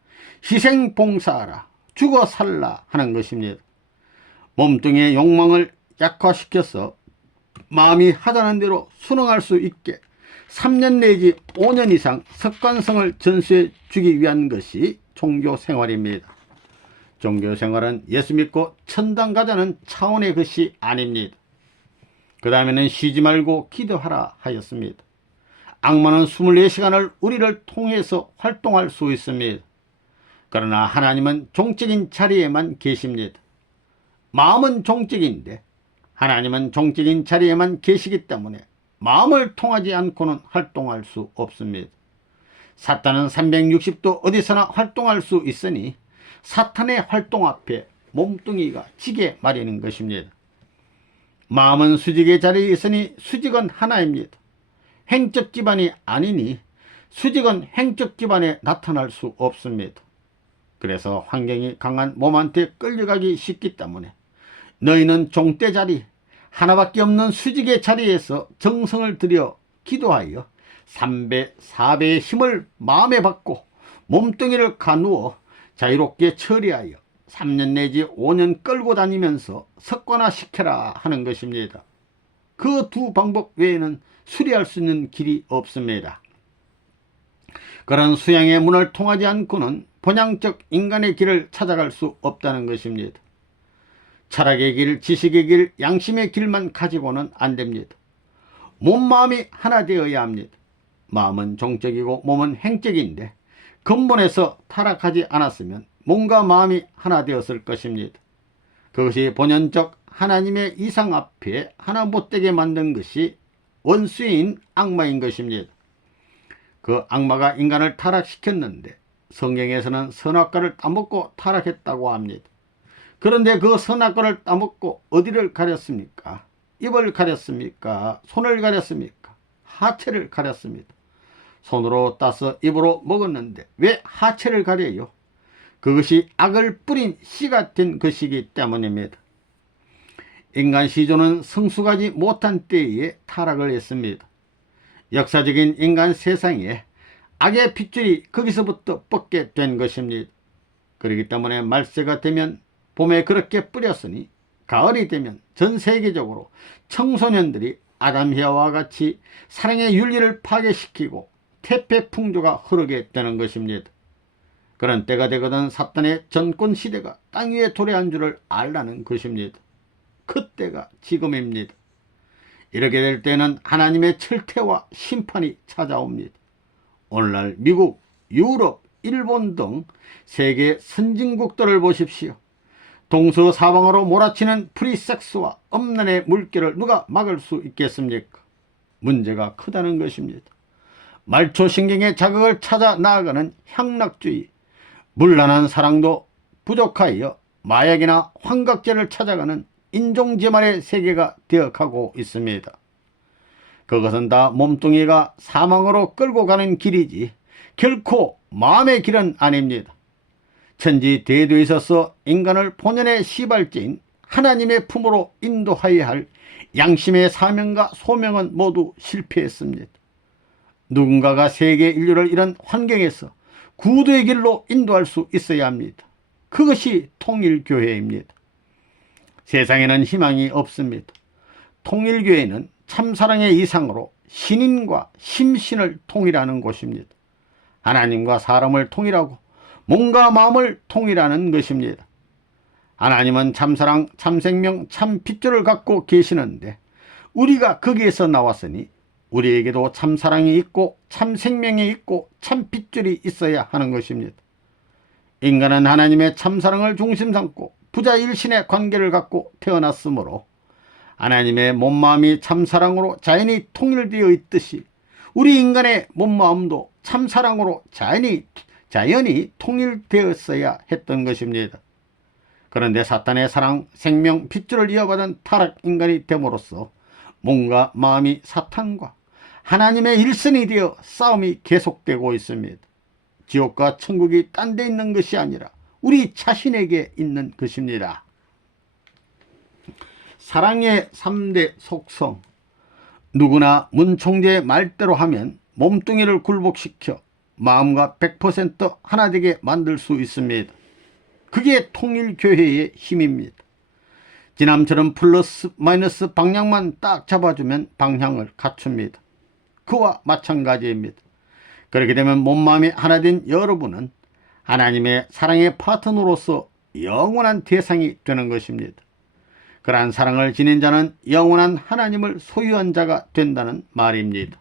희생봉사하라, 죽어 살라 하는 것입니다. 몸뚱이의 욕망을 약화시켜서 마음이 하자는 대로 순응할 수 있게 3년 내지 5년 이상 습관성을 전수해 주기 위한 것이 종교생활입니다. 종교생활은 예수 믿고 천당 가자는 차원의 것이 아닙니다. 그 다음에는 쉬지 말고 기도하라 하였습니다. 악마는 24시간을 우리를 통해서 활동할 수 있습니다. 그러나 하나님은 종적인 자리에만 계십니다. 마음은 종적인데 하나님은 종적인 자리에만 계시기 때문에 마음을 통하지 않고는 활동할 수 없습니다. 사탄은 360도 어디서나 활동할 수 있으니 사탄의 활동 앞에 몸뚱이가 지게 마련인 것입니다. 마음은 수직의 자리에 있으니 수직은 하나입니다. 행적 기반이 아니니 수직은 행적 기반에 나타날 수 없습니다. 그래서 환경이 강한 몸한테 끌려가기 쉽기 때문에 너희는 종대 자리, 하나밖에 없는 수직의 자리에서 정성을 들여 기도하여 3배, 4배의 힘을 마음에 받고 몸뚱이를 가누어 자유롭게 처리하여 3년 내지 5년 끌고 다니면서 습관화시켜라 하는 것입니다. 그 두 방법 외에는 수리할 수 있는 길이 없습니다. 그런 수양의 문을 통하지 않고는 본향적 인간의 길을 찾아갈 수 없다는 것입니다. 철학의 길, 지식의 길, 양심의 길만 가지고는 안 됩니다. 몸, 마음이 하나 되어야 합니다. 마음은 종적이고 몸은 행적인데 근본에서 타락하지 않았으면 몸과 마음이 하나 되었을 것입니다. 그것이 본연적 하나님의 이상 앞에 하나 못되게 만든 것이 원수인 악마인 것입니다. 그 악마가 인간을 타락시켰는데 성경에서는 선악과를 따먹고 타락했다고 합니다. 그런데 그 선악과를 따먹고 어디를 가렸습니까? 입을 가렸습니까? 손을 가렸습니까? 하체를 가렸습니다. 손으로 따서 입으로 먹었는데 왜 하체를 가려요? 그것이 악을 뿌린 씨 같은 것이기 때문입니다. 인간 시조는 성숙하지 못한 때에 타락을 했습니다. 역사적인 인간 세상에 악의 핏줄이 거기서부터 뻗게 된 것입니다. 그렇기 때문에 말세가 되면 봄에 그렇게 뿌렸으니 가을이 되면 전 세계적으로 청소년들이 아담히아와 같이 사랑의 윤리를 파괴시키고 태폐풍조가 흐르게 되는 것입니다. 그런 때가 되거든 사탄의 전권 시대가 땅 위에 도래한 줄을 알라는 것입니다. 그때가 지금입니다. 이렇게 될 때는 하나님의 철퇴와 심판이 찾아옵니다. 오늘날 미국, 유럽, 일본 등 세계 선진국들을 보십시오. 동서사방으로 몰아치는 프리섹스와 음란의 물결을 누가 막을 수 있겠습니까? 문제가 크다는 것입니다. 말초신경의 자극을 찾아 나아가는 향락주의, 물란한 사랑도 부족하여 마약이나 환각제를 찾아가는 인종지말의 세계가 되어가고 있습니다. 그것은 다 몸뚱이가 사망으로 끌고 가는 길이지 결코 마음의 길은 아닙니다. 천지 대도에 있어서 인간을 본연의 시발제인 하나님의 품으로 인도하여야 할 양심의 사명과 소명은 모두 실패했습니다. 누군가가 세계 인류를 이런 환경에서 구도의 길로 인도할 수 있어야 합니다. 그것이 통일교회입니다. 세상에는 희망이 없습니다. 통일교회는 참사랑의 이상으로 신인과 심신을 통일하는 곳입니다. 하나님과 사람을 통일하고 몸과 마음을 통일하는 것입니다. 하나님은 참사랑, 참생명, 참핏줄을 갖고 계시는데 우리가 거기에서 나왔으니 우리에게도 참사랑이 있고 참생명이 있고 참핏줄이 있어야 하는 것입니다. 인간은 하나님의 참사랑을 중심 삼고 부자일신의 관계를 갖고 태어났으므로 하나님의 몸마음이 참사랑으로 자연히 통일되어 있듯이 우리 인간의 몸마음도 참사랑으로 자연히 통일되었어야 했던 것입니다. 그런데 사탄의 사랑, 생명, 핏줄을 이어받은 타락 인간이 됨으로써 몸과 마음이 사탄과 하나님의 일선이 되어 싸움이 계속되고 있습니다. 지옥과 천국이 딴 데 있는 것이 아니라 우리 자신에게 있는 것입니다. 사랑의 3대 속성. 누구나 문 총재의 말대로 하면 몸뚱이를 굴복시켜 마음과 100% 하나 되게 만들 수 있습니다. 그게 통일교회의 힘입니다. 지남처럼 플러스 마이너스 방향만 딱 잡아주면 방향을 갖춥니다. 그와 마찬가지입니다. 그렇게 되면 몸마음이 하나 된 여러분은 하나님의 사랑의 파트너로서 영원한 대상이 되는 것입니다. 그러한 사랑을 지닌 자는 영원한 하나님을 소유한 자가 된다는 말입니다.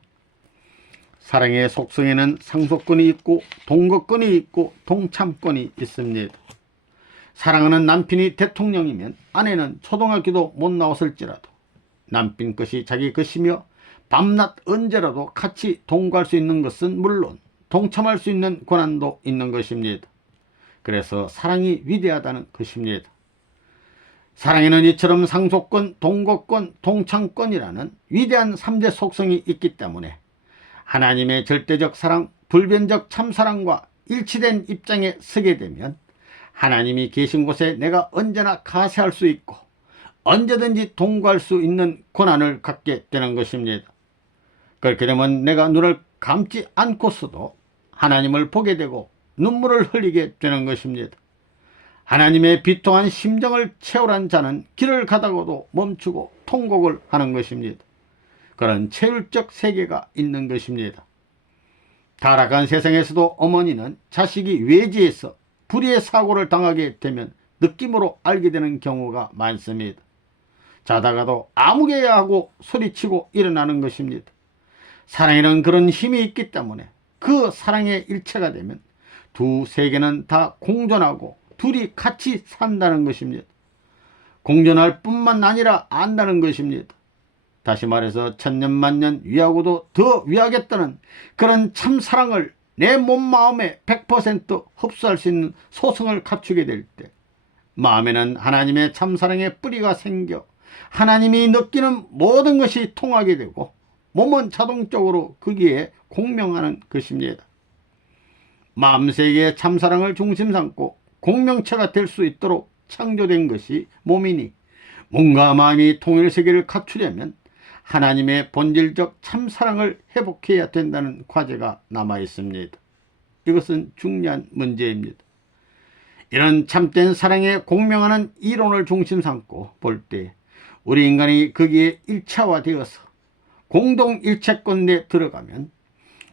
사랑의 속성에는 상속권이 있고 동거권이 있고 동참권이 있습니다. 사랑하는 남편이 대통령이면 아내는 초등학교도 못 나왔을지라도 남편 것이 자기 것이며 밤낮 언제라도 같이 동거할 수 있는 것은 물론 동참할 수 있는 권한도 있는 것입니다. 그래서 사랑이 위대하다는 것입니다. 사랑에는 이처럼 상속권, 동거권, 동참권이라는 위대한 3대 속성이 있기 때문에 하나님의 절대적 사랑, 불변적 참사랑과 일치된 입장에 서게 되면 하나님이 계신 곳에 내가 언제나 가세할 수 있고 언제든지 동거할 수 있는 권한을 갖게 되는 것입니다. 그렇게 되면 내가 눈을 감지 않고서도 하나님을 보게 되고 눈물을 흘리게 되는 것입니다. 하나님의 비통한 심정을 채우란 자는 길을 가다가도 멈추고 통곡을 하는 것입니다. 그런 체율적 세계가 있는 것입니다. 타락한 세상에서도 어머니는 자식이 외지에서 불의의 사고를 당하게 되면 느낌으로 알게 되는 경우가 많습니다. 자다가도 아무개야 하고 소리치고 일어나는 것입니다. 사랑에는 그런 힘이 있기 때문에 그 사랑의 일체가 되면 두 세계는 다 공존하고 둘이 같이 산다는 것입니다. 공존할 뿐만 아니라 안다는 것입니다. 다시 말해서 천년만년 위하고도 더 위하겠다는 그런 참사랑을 내 몸마음에 100% 흡수할 수 있는 소성을 갖추게 될 때 마음에는 하나님의 참사랑의 뿌리가 생겨 하나님이 느끼는 모든 것이 통하게 되고 몸은 자동적으로 거기에 공명하는 것입니다. 마음세계의 참사랑을 중심 삼고 공명체가 될 수 있도록 창조된 것이 몸이니 몸과 마음이 통일세계를 갖추려면 하나님의 본질적 참사랑을 회복해야 된다는 과제가 남아 있습니다. 이것은 중요한 문제입니다. 이런 참된 사랑에 공명하는 이론을 중심 삼고 볼 때 우리 인간이 거기에 일차화되어서 공동일체권 내 들어가면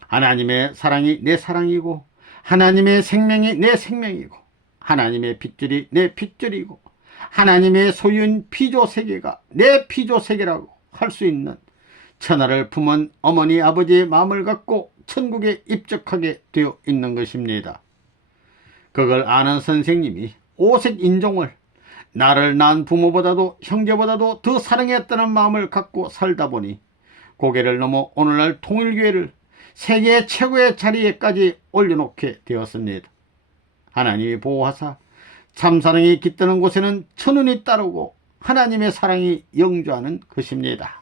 하나님의 사랑이 내 사랑이고 하나님의 생명이 내 생명이고 하나님의 핏줄이 내 핏줄이고 하나님의 소유인 피조세계가 내 피조세계라고 할 수 있는 천하를 품은 어머니 아버지의 마음을 갖고 천국에 입적하게 되어 있는 것입니다. 그걸 아는 선생님이 오색 인종을 나를 낳은 부모보다도 형제보다도 더 사랑했다는 마음을 갖고 살다 보니 고개를 넘어 오늘날 통일교회를 세계 최고의 자리에까지 올려놓게 되었습니다. 하나님이 보호하사 참사랑이 깃드는 곳에는 천운이 따르고 하나님의 사랑이 영주하는 것입니다.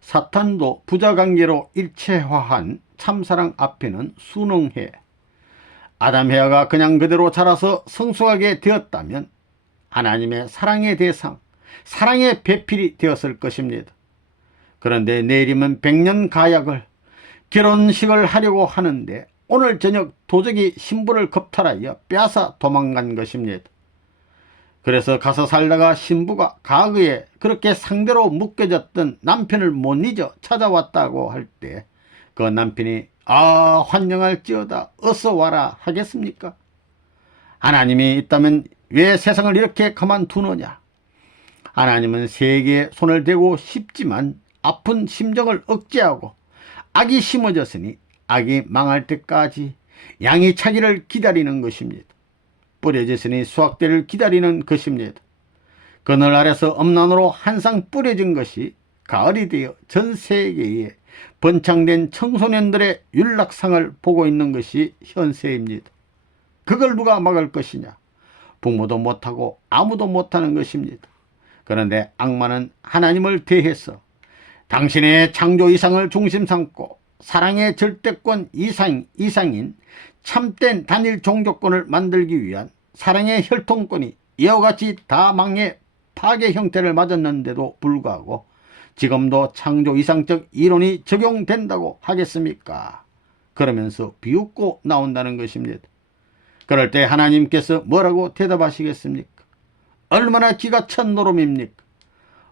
사탄도 부자관계로 일체화한 참사랑 앞에는 순응해 아담 해아가 그냥 그대로 자라서 성숙하게 되었다면 하나님의 사랑의 대상, 사랑의 배필이 되었을 것입니다. 그런데 내일이면 100년 가약을 결혼식을 하려고 하는데 오늘 저녁 도적이 신부를 겁탈하여 빼앗아 도망간 것입니다. 그래서 가서 살다가 신부가 과거에 그렇게 상대로 묶여졌던 남편을 못 잊어 찾아왔다고 할 때 그 남편이 환영할지어다 어서 와라 하겠습니까? 하나님이 있다면 왜 세상을 이렇게 가만두느냐? 하나님은 세계에 손을 대고 싶지만 아픈 심정을 억제하고 악이 심어졌으니 악이 망할 때까지 양이 차기를 기다리는 것입니다. 뿌려졌으니 수확대를 기다리는 것입니다. 그늘 아래서 엄난으로 한상 뿌려진 것이 가을이 되어 전 세계에 번창된 청소년들의 윤락상을 보고 있는 것이 현세입니다. 그걸 누가 막을 것이냐? 부모도 못하고 아무도 못하는 것입니다. 그런데 악마는 하나님을 대해서 당신의 창조 이상을 중심 삼고 사랑의 절대권 이상인 참된 단일 종교권을 만들기 위한 사랑의 혈통권이 이와 같이 다 망해 파괴 형태를 맞았는데도 불구하고 지금도 창조 이상적 이론이 적용된다고 하겠습니까? 그러면서 비웃고 나온다는 것입니다. 그럴 때 하나님께서 뭐라고 대답하시겠습니까? 얼마나 기가 찬 노름입니까?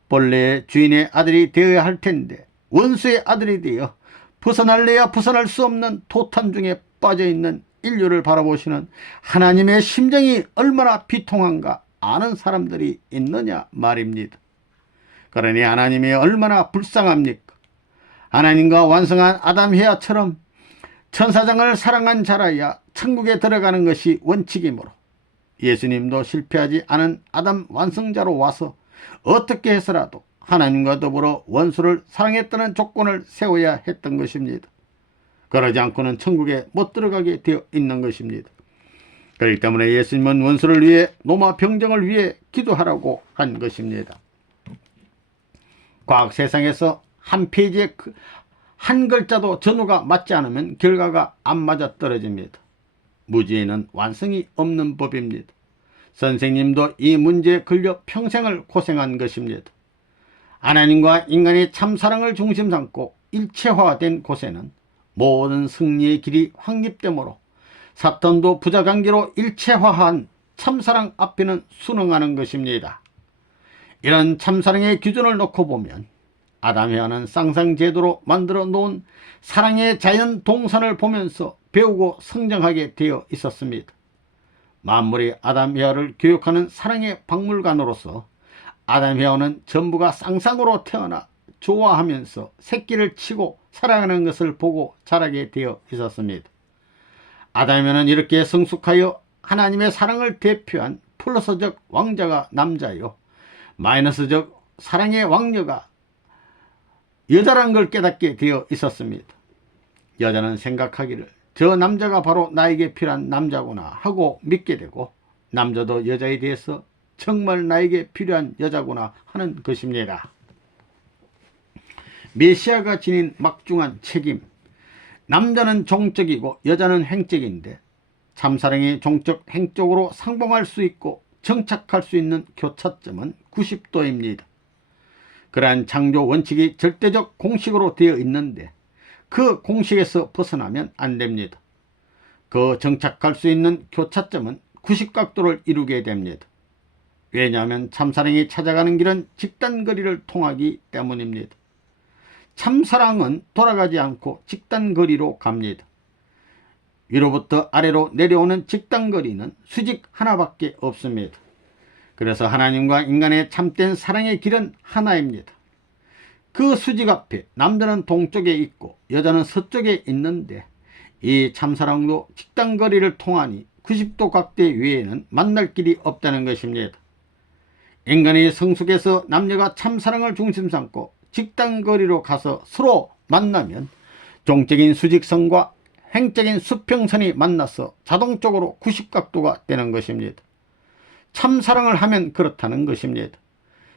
본래 주인의 아들이 되어야 할 텐데 원수의 아들이 되어 벗어날래야 벗어날 수 없는 도탄 중에 빠져있는 인류를 바라보시는 하나님의 심정이 얼마나 비통한가 아는 사람들이 있느냐 말입니다. 그러니 하나님이 얼마나 불쌍합니까? 하나님과 완성한 아담 해아처럼 천사장을 사랑한 자라야 천국에 들어가는 것이 원칙이므로 예수님도 실패하지 않은 아담 완성자로 와서 어떻게 해서라도 하나님과 더불어 원수를 사랑했다는 조건을 세워야 했던 것입니다. 그러지 않고는 천국에 못 들어가게 되어 있는 것입니다. 그렇기 때문에 예수님은 원수를 위해 노마 병정을 위해 기도하라고 한 것입니다. 과학 세상에서 한 페이지에 한 글자도 전후가 맞지 않으면 결과가 안 맞아 떨어집니다. 무지에는 완성이 없는 법입니다. 선생님도 이 문제에 걸려 평생을 고생한 것입니다. 하나님과 인간의 참사랑을 중심 삼고 일체화된 곳에는 모든 승리의 길이 확립되므로 사탄도 부자관계로 일체화한 참사랑 앞에는 순응하는 것입니다. 이런 참사랑의 기준을 놓고 보면 아담 해와는 쌍쌍제도로 만들어 놓은 사랑의 자연 동산을 보면서 배우고 성장하게 되어 있었습니다. 만물이 아담 해와를 교육하는 사랑의 박물관으로서 아담 해와는 전부가 쌍쌍으로 태어나 좋아하면서 새끼를 치고 살아가는 것을 보고 자라게 되어 있었습니다. 아담 해와는 이렇게 성숙하여 하나님의 사랑을 대표한 플러스적 왕자가 남자요, 마이너스적 사랑의 왕녀가 여자라는 걸 깨닫게 되어 있었습니다. 여자는 생각하기를 저 남자가 바로 나에게 필요한 남자구나 하고 믿게 되고, 남자도 여자에 대해서 정말 나에게 필요한 여자구나 하는 것입니다. 메시아가 지닌 막중한 책임, 남자는 종적이고 여자는 행적인데 참사랑이 종적 행적으로 상봉할 수 있고 정착할 수 있는 교차점은 90도입니다. 그러한 창조 원칙이 절대적 공식으로 되어 있는데 그 공식에서 벗어나면 안 됩니다. 그 정착할 수 있는 교차점은 90각도를 이루게 됩니다. 왜냐하면 참사랑이 찾아가는 길은 직단거리를 통하기 때문입니다. 참사랑은 돌아가지 않고 직단거리로 갑니다. 위로부터 아래로 내려오는 직단거리는 수직 하나밖에 없습니다. 그래서 하나님과 인간의 참된 사랑의 길은 하나입니다. 그 수직 앞에 남자는 동쪽에 있고 여자는 서쪽에 있는데, 이 참사랑도 직단거리를 통하니 90도 각대 외에는 만날 길이 없다는 것입니다. 인간이 성숙해서 남녀가 참사랑을 중심 삼고 직단거리로 가서 서로 만나면 종적인 수직선과 행적인 수평선이 만나서 자동적으로 90각도가 되는 것입니다. 참사랑을 하면 그렇다는 것입니다.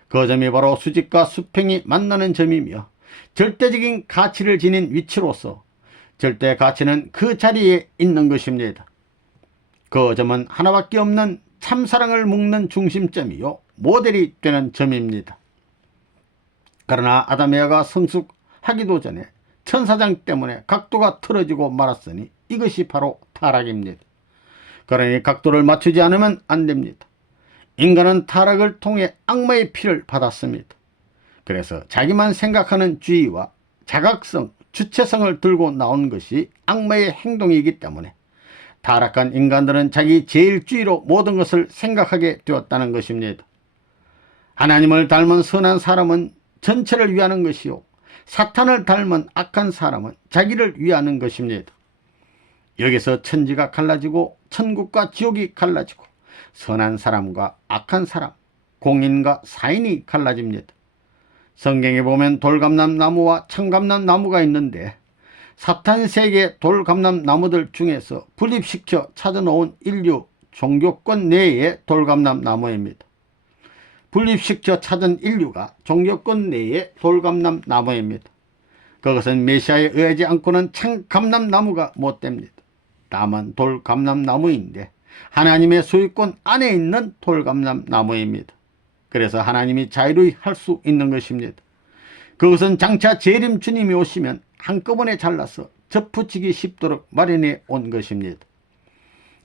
그 점이 바로 수직과 수평이 만나는 점이며, 절대적인 가치를 지닌 위치로서 절대 가치는 그 자리에 있는 것입니다. 그 점은 하나밖에 없는 참사랑을 묶는 중심점이요, 모델이 되는 점입니다. 그러나 아담 해와가 성숙하기도 전에 천사장 때문에 각도가 틀어지고 말았으니 이것이 바로 타락입니다. 그러니 각도를 맞추지 않으면 안 됩니다. 인간은 타락을 통해 악마의 피를 받았습니다. 그래서 자기만 생각하는 주의와 자각성, 주체성을 들고 나온 것이 악마의 행동이기 때문에 타락한 인간들은 자기 제일주의로 모든 것을 생각하게 되었다는 것입니다. 하나님을 닮은 선한 사람은 전체를 위하는 것이요, 사탄을 닮은 악한 사람은 자기를 위하는 것입니다. 여기서 천지가 갈라지고 천국과 지옥이 갈라지고 선한 사람과 악한 사람, 공인과 사인이 갈라집니다. 성경에 보면 돌감람나무와 참감람나무가 있는데, 사탄 세계 돌감람나무들 중에서 분립시켜 찾아놓은 인류 종교권 내의 돌감람나무입니다. 분립시켜 찾은 인류가 종교권 내의 돌감람나무입니다. 그것은 메시아에 의하지 않고는 참감람나무가 못됩니다. 다만 돌감람나무인데 하나님의 소유권 안에 있는 돌감람나무입니다. 그래서 하나님이 자유로이 할 수 있는 것입니다. 그것은 장차 재림 주님이 오시면 한꺼번에 잘라서 접붙이기 쉽도록 마련해 온 것입니다.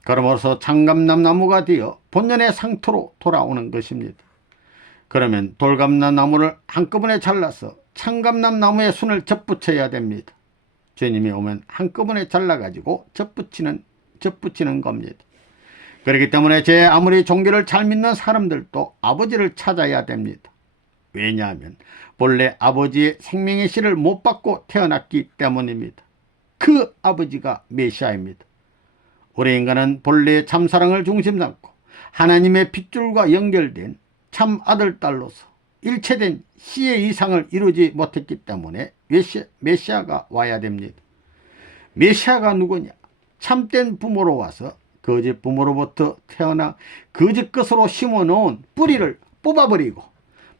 그러므로서 참감람나무가 되어 본연의 상토로 돌아오는 것입니다. 그러면 돌감람나무를 한꺼번에 잘라서 참감람나무의 순을 접붙여야 됩니다. 주님이 오면 한꺼번에 잘라가지고 접붙이는 겁니다. 그렇기 때문에 제 아무리 종교를 잘 믿는 사람들도 아버지를 찾아야 됩니다. 왜냐하면 본래 아버지의 생명의 씨를 못 받고 태어났기 때문입니다. 그 아버지가 메시아입니다. 우리 인간은 본래 참사랑을 중심 삼고 하나님의 핏줄과 연결된 참 아들, 딸로서 일체된 씨의 이상을 이루지 못했기 때문에 메시아가 와야 됩니다. 메시아가 누구냐? 참된 부모로 와서 거짓 부모로부터 태어나 거짓 것으로 심어놓은 뿌리를 뽑아버리고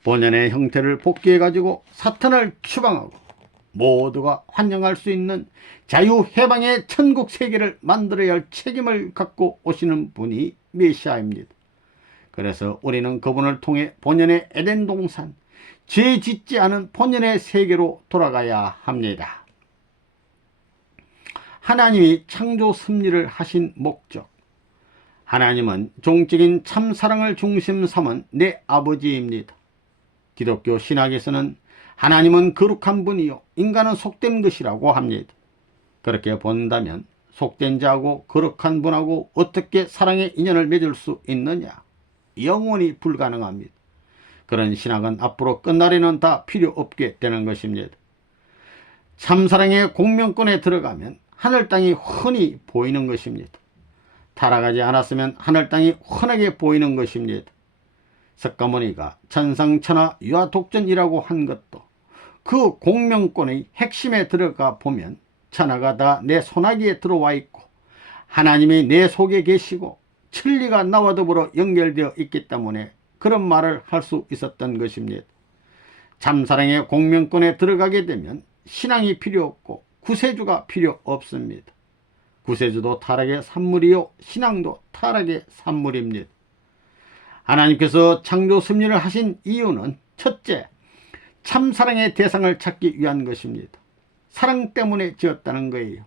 본연의 형태를 복귀해가지고 사탄을 추방하고 모두가 환영할 수 있는 자유해방의 천국 세계를 만들어야 할 책임을 갖고 오시는 분이 메시아입니다. 그래서 우리는 그분을 통해 본연의 에덴 동산, 죄 짓지 않은 본연의 세계로 돌아가야 합니다. 하나님이 창조 섭리를 하신 목적, 하나님은 종적인 참사랑을 중심 삼은 내 아버지입니다. 기독교 신학에서는 하나님은 거룩한 분이요 인간은 속된 것이라고 합니다. 그렇게 본다면 속된 자하고 거룩한 분하고 어떻게 사랑의 인연을 맺을 수 있느냐? 영원히 불가능합니다. 그런 신앙은 앞으로 끝날에는 다 필요 없게 되는 것입니다. 참사랑의 공명권에 들어가면 하늘 땅이 훤히 보이는 것입니다. 타락하지 않았으면 하늘 땅이 훤하게 보이는 것입니다. 석가모니가 천상천하 유아독전이라고 한 것도 그 공명권의 핵심에 들어가 보면 천하가 다 내 손아귀에 들어와 있고 하나님이 내 속에 계시고 천리가 나와 더불어 연결되어 있기 때문에 그런 말을 할 수 있었던 것입니다. 참사랑의 공명권에 들어가게 되면 신앙이 필요 없고 구세주가 필요 없습니다. 구세주도 타락의 산물이요 신앙도 타락의 산물입니다. 하나님께서 창조 섭리를 하신 이유는 첫째, 참사랑의 대상을 찾기 위한 것입니다. 사랑 때문에 지었다는 거예요.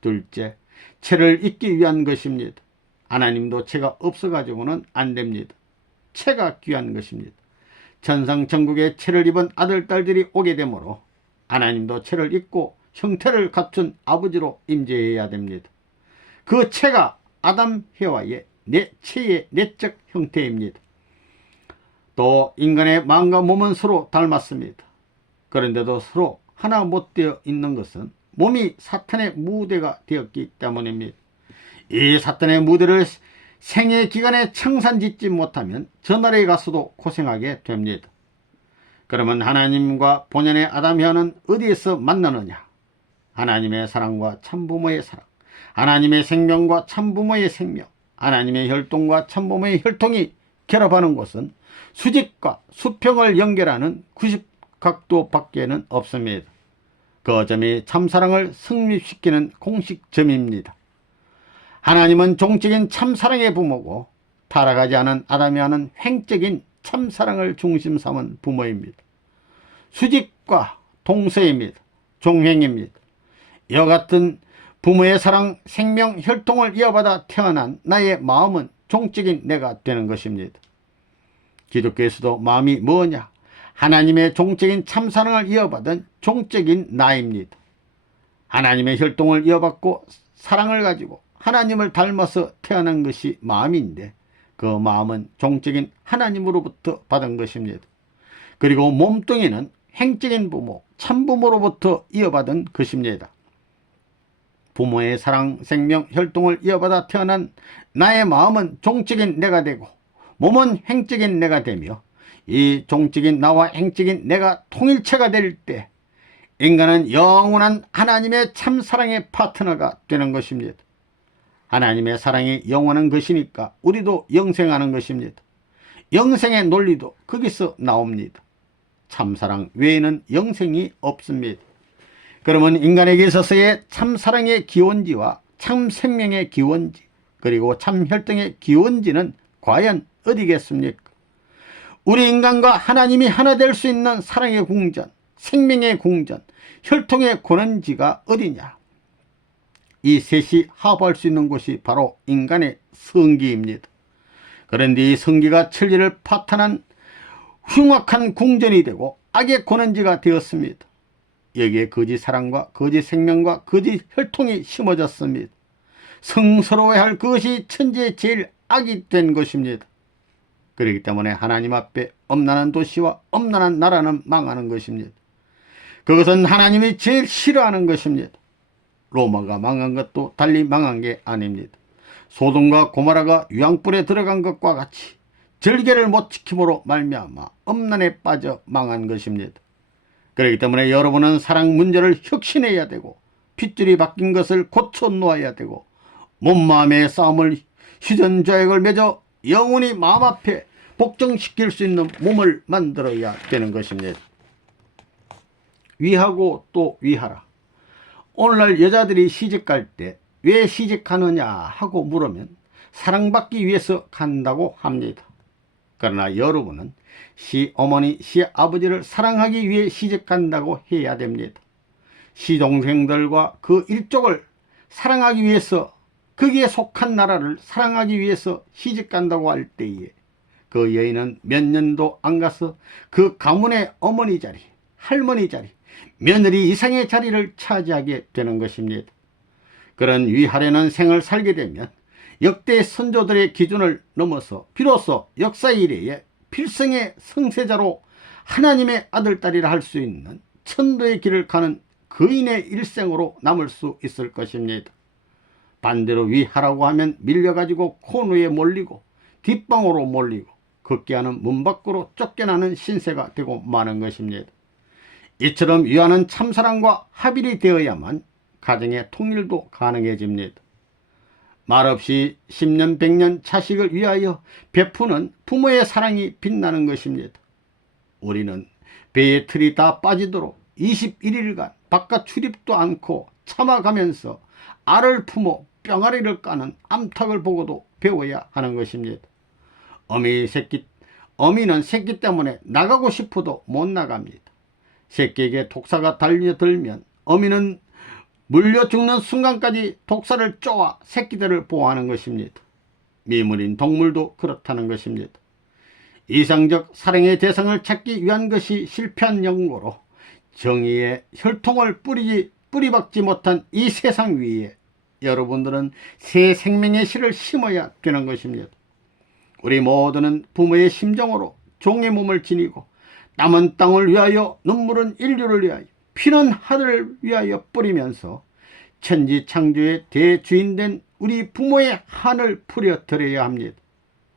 둘째, 채를 잇기 위한 것입니다. 하나님도 채가 없어가지고는 안 됩니다. 채가 귀한 것입니다. 천상천국에 채를 입은 아들, 딸들이 오게 되므로 하나님도 채를 입고 형태를 갖춘 아버지로 임재해야 됩니다. 그 채가 아담, 해와의 채의 내적 형태입니다. 또 인간의 마음과 몸은 서로 닮았습니다. 그런데도 서로 하나 못 되어 있는 것은 몸이 사탄의 무대가 되었기 때문입니다. 이 사탄의 무대를 생애 기간에 청산짓지 못하면 저 나라에 가서도 고생하게 됩니다. 그러면 하나님과 본연의 아담 해와는 어디에서 만나느냐? 하나님의 사랑과 참부모의 사랑, 하나님의 생명과 참부모의 생명, 하나님의 혈통과 참부모의 혈통이 결합하는 곳은 수직과 수평을 연결하는 90각도 밖에는 없습니다. 그 점이 참사랑을 성립시키는 공식점입니다. 하나님은 종적인 참사랑의 부모고 타락하지 않은 아담이와는 횡적인 참사랑을 중심 삼은 부모입니다. 수직과 동서입니다. 종횡입니다. 이와 같은 부모의 사랑, 생명, 혈통을 이어받아 태어난 나의 마음은 종적인 내가 되는 것입니다. 기독교에서도 마음이 뭐냐? 하나님의 종적인 참사랑을 이어받은 종적인 나입니다. 하나님의 혈통을 이어받고 사랑을 가지고 하나님을 닮아서 태어난 것이 마음인데 그 마음은 종적인 하나님으로부터 받은 것입니다. 그리고 몸뚱이는 행적인 부모, 참부모로부터 이어받은 것입니다. 부모의 사랑, 생명, 혈통을 이어받아 태어난 나의 마음은 종적인 내가 되고 몸은 행적인 내가 되며 이 종적인 나와 행적인 내가 통일체가 될 때 인간은 영원한 하나님의 참사랑의 파트너가 되는 것입니다. 하나님의 사랑이 영원한 것이니까 우리도 영생하는 것입니다. 영생의 논리도 거기서 나옵니다. 참사랑 외에는 영생이 없습니다. 그러면 인간에게 있어서의 참사랑의 기원지와 참생명의 기원지 그리고 참혈통의 기원지는 과연 어디겠습니까? 우리 인간과 하나님이 하나 될 수 있는 사랑의 궁전, 생명의 궁전, 혈통의 권원지가 어디냐? 이 셋이 합할 수 있는 곳이 바로 인간의 성기입니다. 그런데 이 성기가 천리를 파탄한 흉악한 궁전이 되고 악의 권원지가 되었습니다. 여기에 거짓 사랑과 거짓 생명과 거짓 혈통이 심어졌습니다. 성스러워야 할 그것이 천지의 제일 악이 된 것입니다. 그렇기 때문에 하나님 앞에 엄란한 도시와 엄란한 나라는 망하는 것입니다. 그것은 하나님이 제일 싫어하는 것입니다. 로마가 망한 것도 달리 망한 게 아닙니다. 소돔과 고모라가 유황불에 들어간 것과 같이 절개를 못 지킴으로 말미암아 엄란에 빠져 망한 것입니다. 그렇기 때문에 여러분은 사랑 문제를 혁신해야 되고 핏줄이 바뀐 것을 고쳐 놓아야 되고 몸마음의 싸움을 휴전좌약을 맺어 영원히 마음 앞에 복종시킬 수 있는 몸을 만들어야 되는 것입니다. 위하고 또 위하라. 오늘날 여자들이 시집갈 때 왜 시집가느냐 하고 물으면 사랑받기 위해서 간다고 합니다. 그러나 여러분은 시어머니, 시아버지를 사랑하기 위해 시집간다고 해야 됩니다. 시동생들과 그 일족을 사랑하기 위해서 거기에 속한 나라를 사랑하기 위해서 시집간다고 할 때에 그 여인은 몇 년도 안 가서 그 가문의 어머니 자리, 할머니 자리, 며느리 이상의 자리를 차지하게 되는 것입니다. 그런 위하려는 생을 살게 되면 역대 선조들의 기준을 넘어서 비로소 역사 이래의 필성의 성세자로 하나님의 아들딸이라 할 수 있는 천도의 길을 가는 거인의 일생으로 남을 수 있을 것입니다. 반대로 위하라고 하면 밀려가지고 코너에 몰리고 뒷방으로 몰리고 급기야는 문 밖으로 쫓겨나는 신세가 되고 마는 것입니다. 이처럼 위하는 참사랑과 합일이 되어야만 가정의 통일도 가능해집니다. 말없이 10년 100년 자식을 위하여 베푸는 부모의 사랑이 빛나는 것입니다. 우리는 배에 틀이 다 빠지도록 21일간 바깥 출입도 않고 참아가면서 알을 품어 뿅아리를 까는 암탉을 보고도 배워야 하는 것입니다. 어미는 새끼 때문에 나가고 싶어도 못 나갑니다. 새끼에게 독사가 달려들면 어미는 물려 죽는 순간까지 독사를 쪼아 새끼들을 보호하는 것입니다. 미물인 동물도 그렇다는 것입니다. 이상적 사랑의 대상을 찾기 위한 것이 실패한 연고로 정의의 혈통을 뿌리박지 못한 이 세상 위에 여러분들은 새 생명의 씨를 심어야 되는 것입니다. 우리 모두는 부모의 심정으로 종의 몸을 지니고 땀은 땅을 위하여 눈물은 인류를 위하여 피는 하늘을 위하여 뿌리면서 천지창조의 대주인된 우리 부모의 한을 풀어드려야 합니다.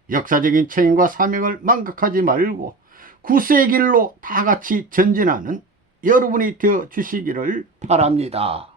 역사적인 책임과 사명을 망각하지 말고 구세의 길로 다 같이 전진하는 여러분이 되어 주시기를 바랍니다.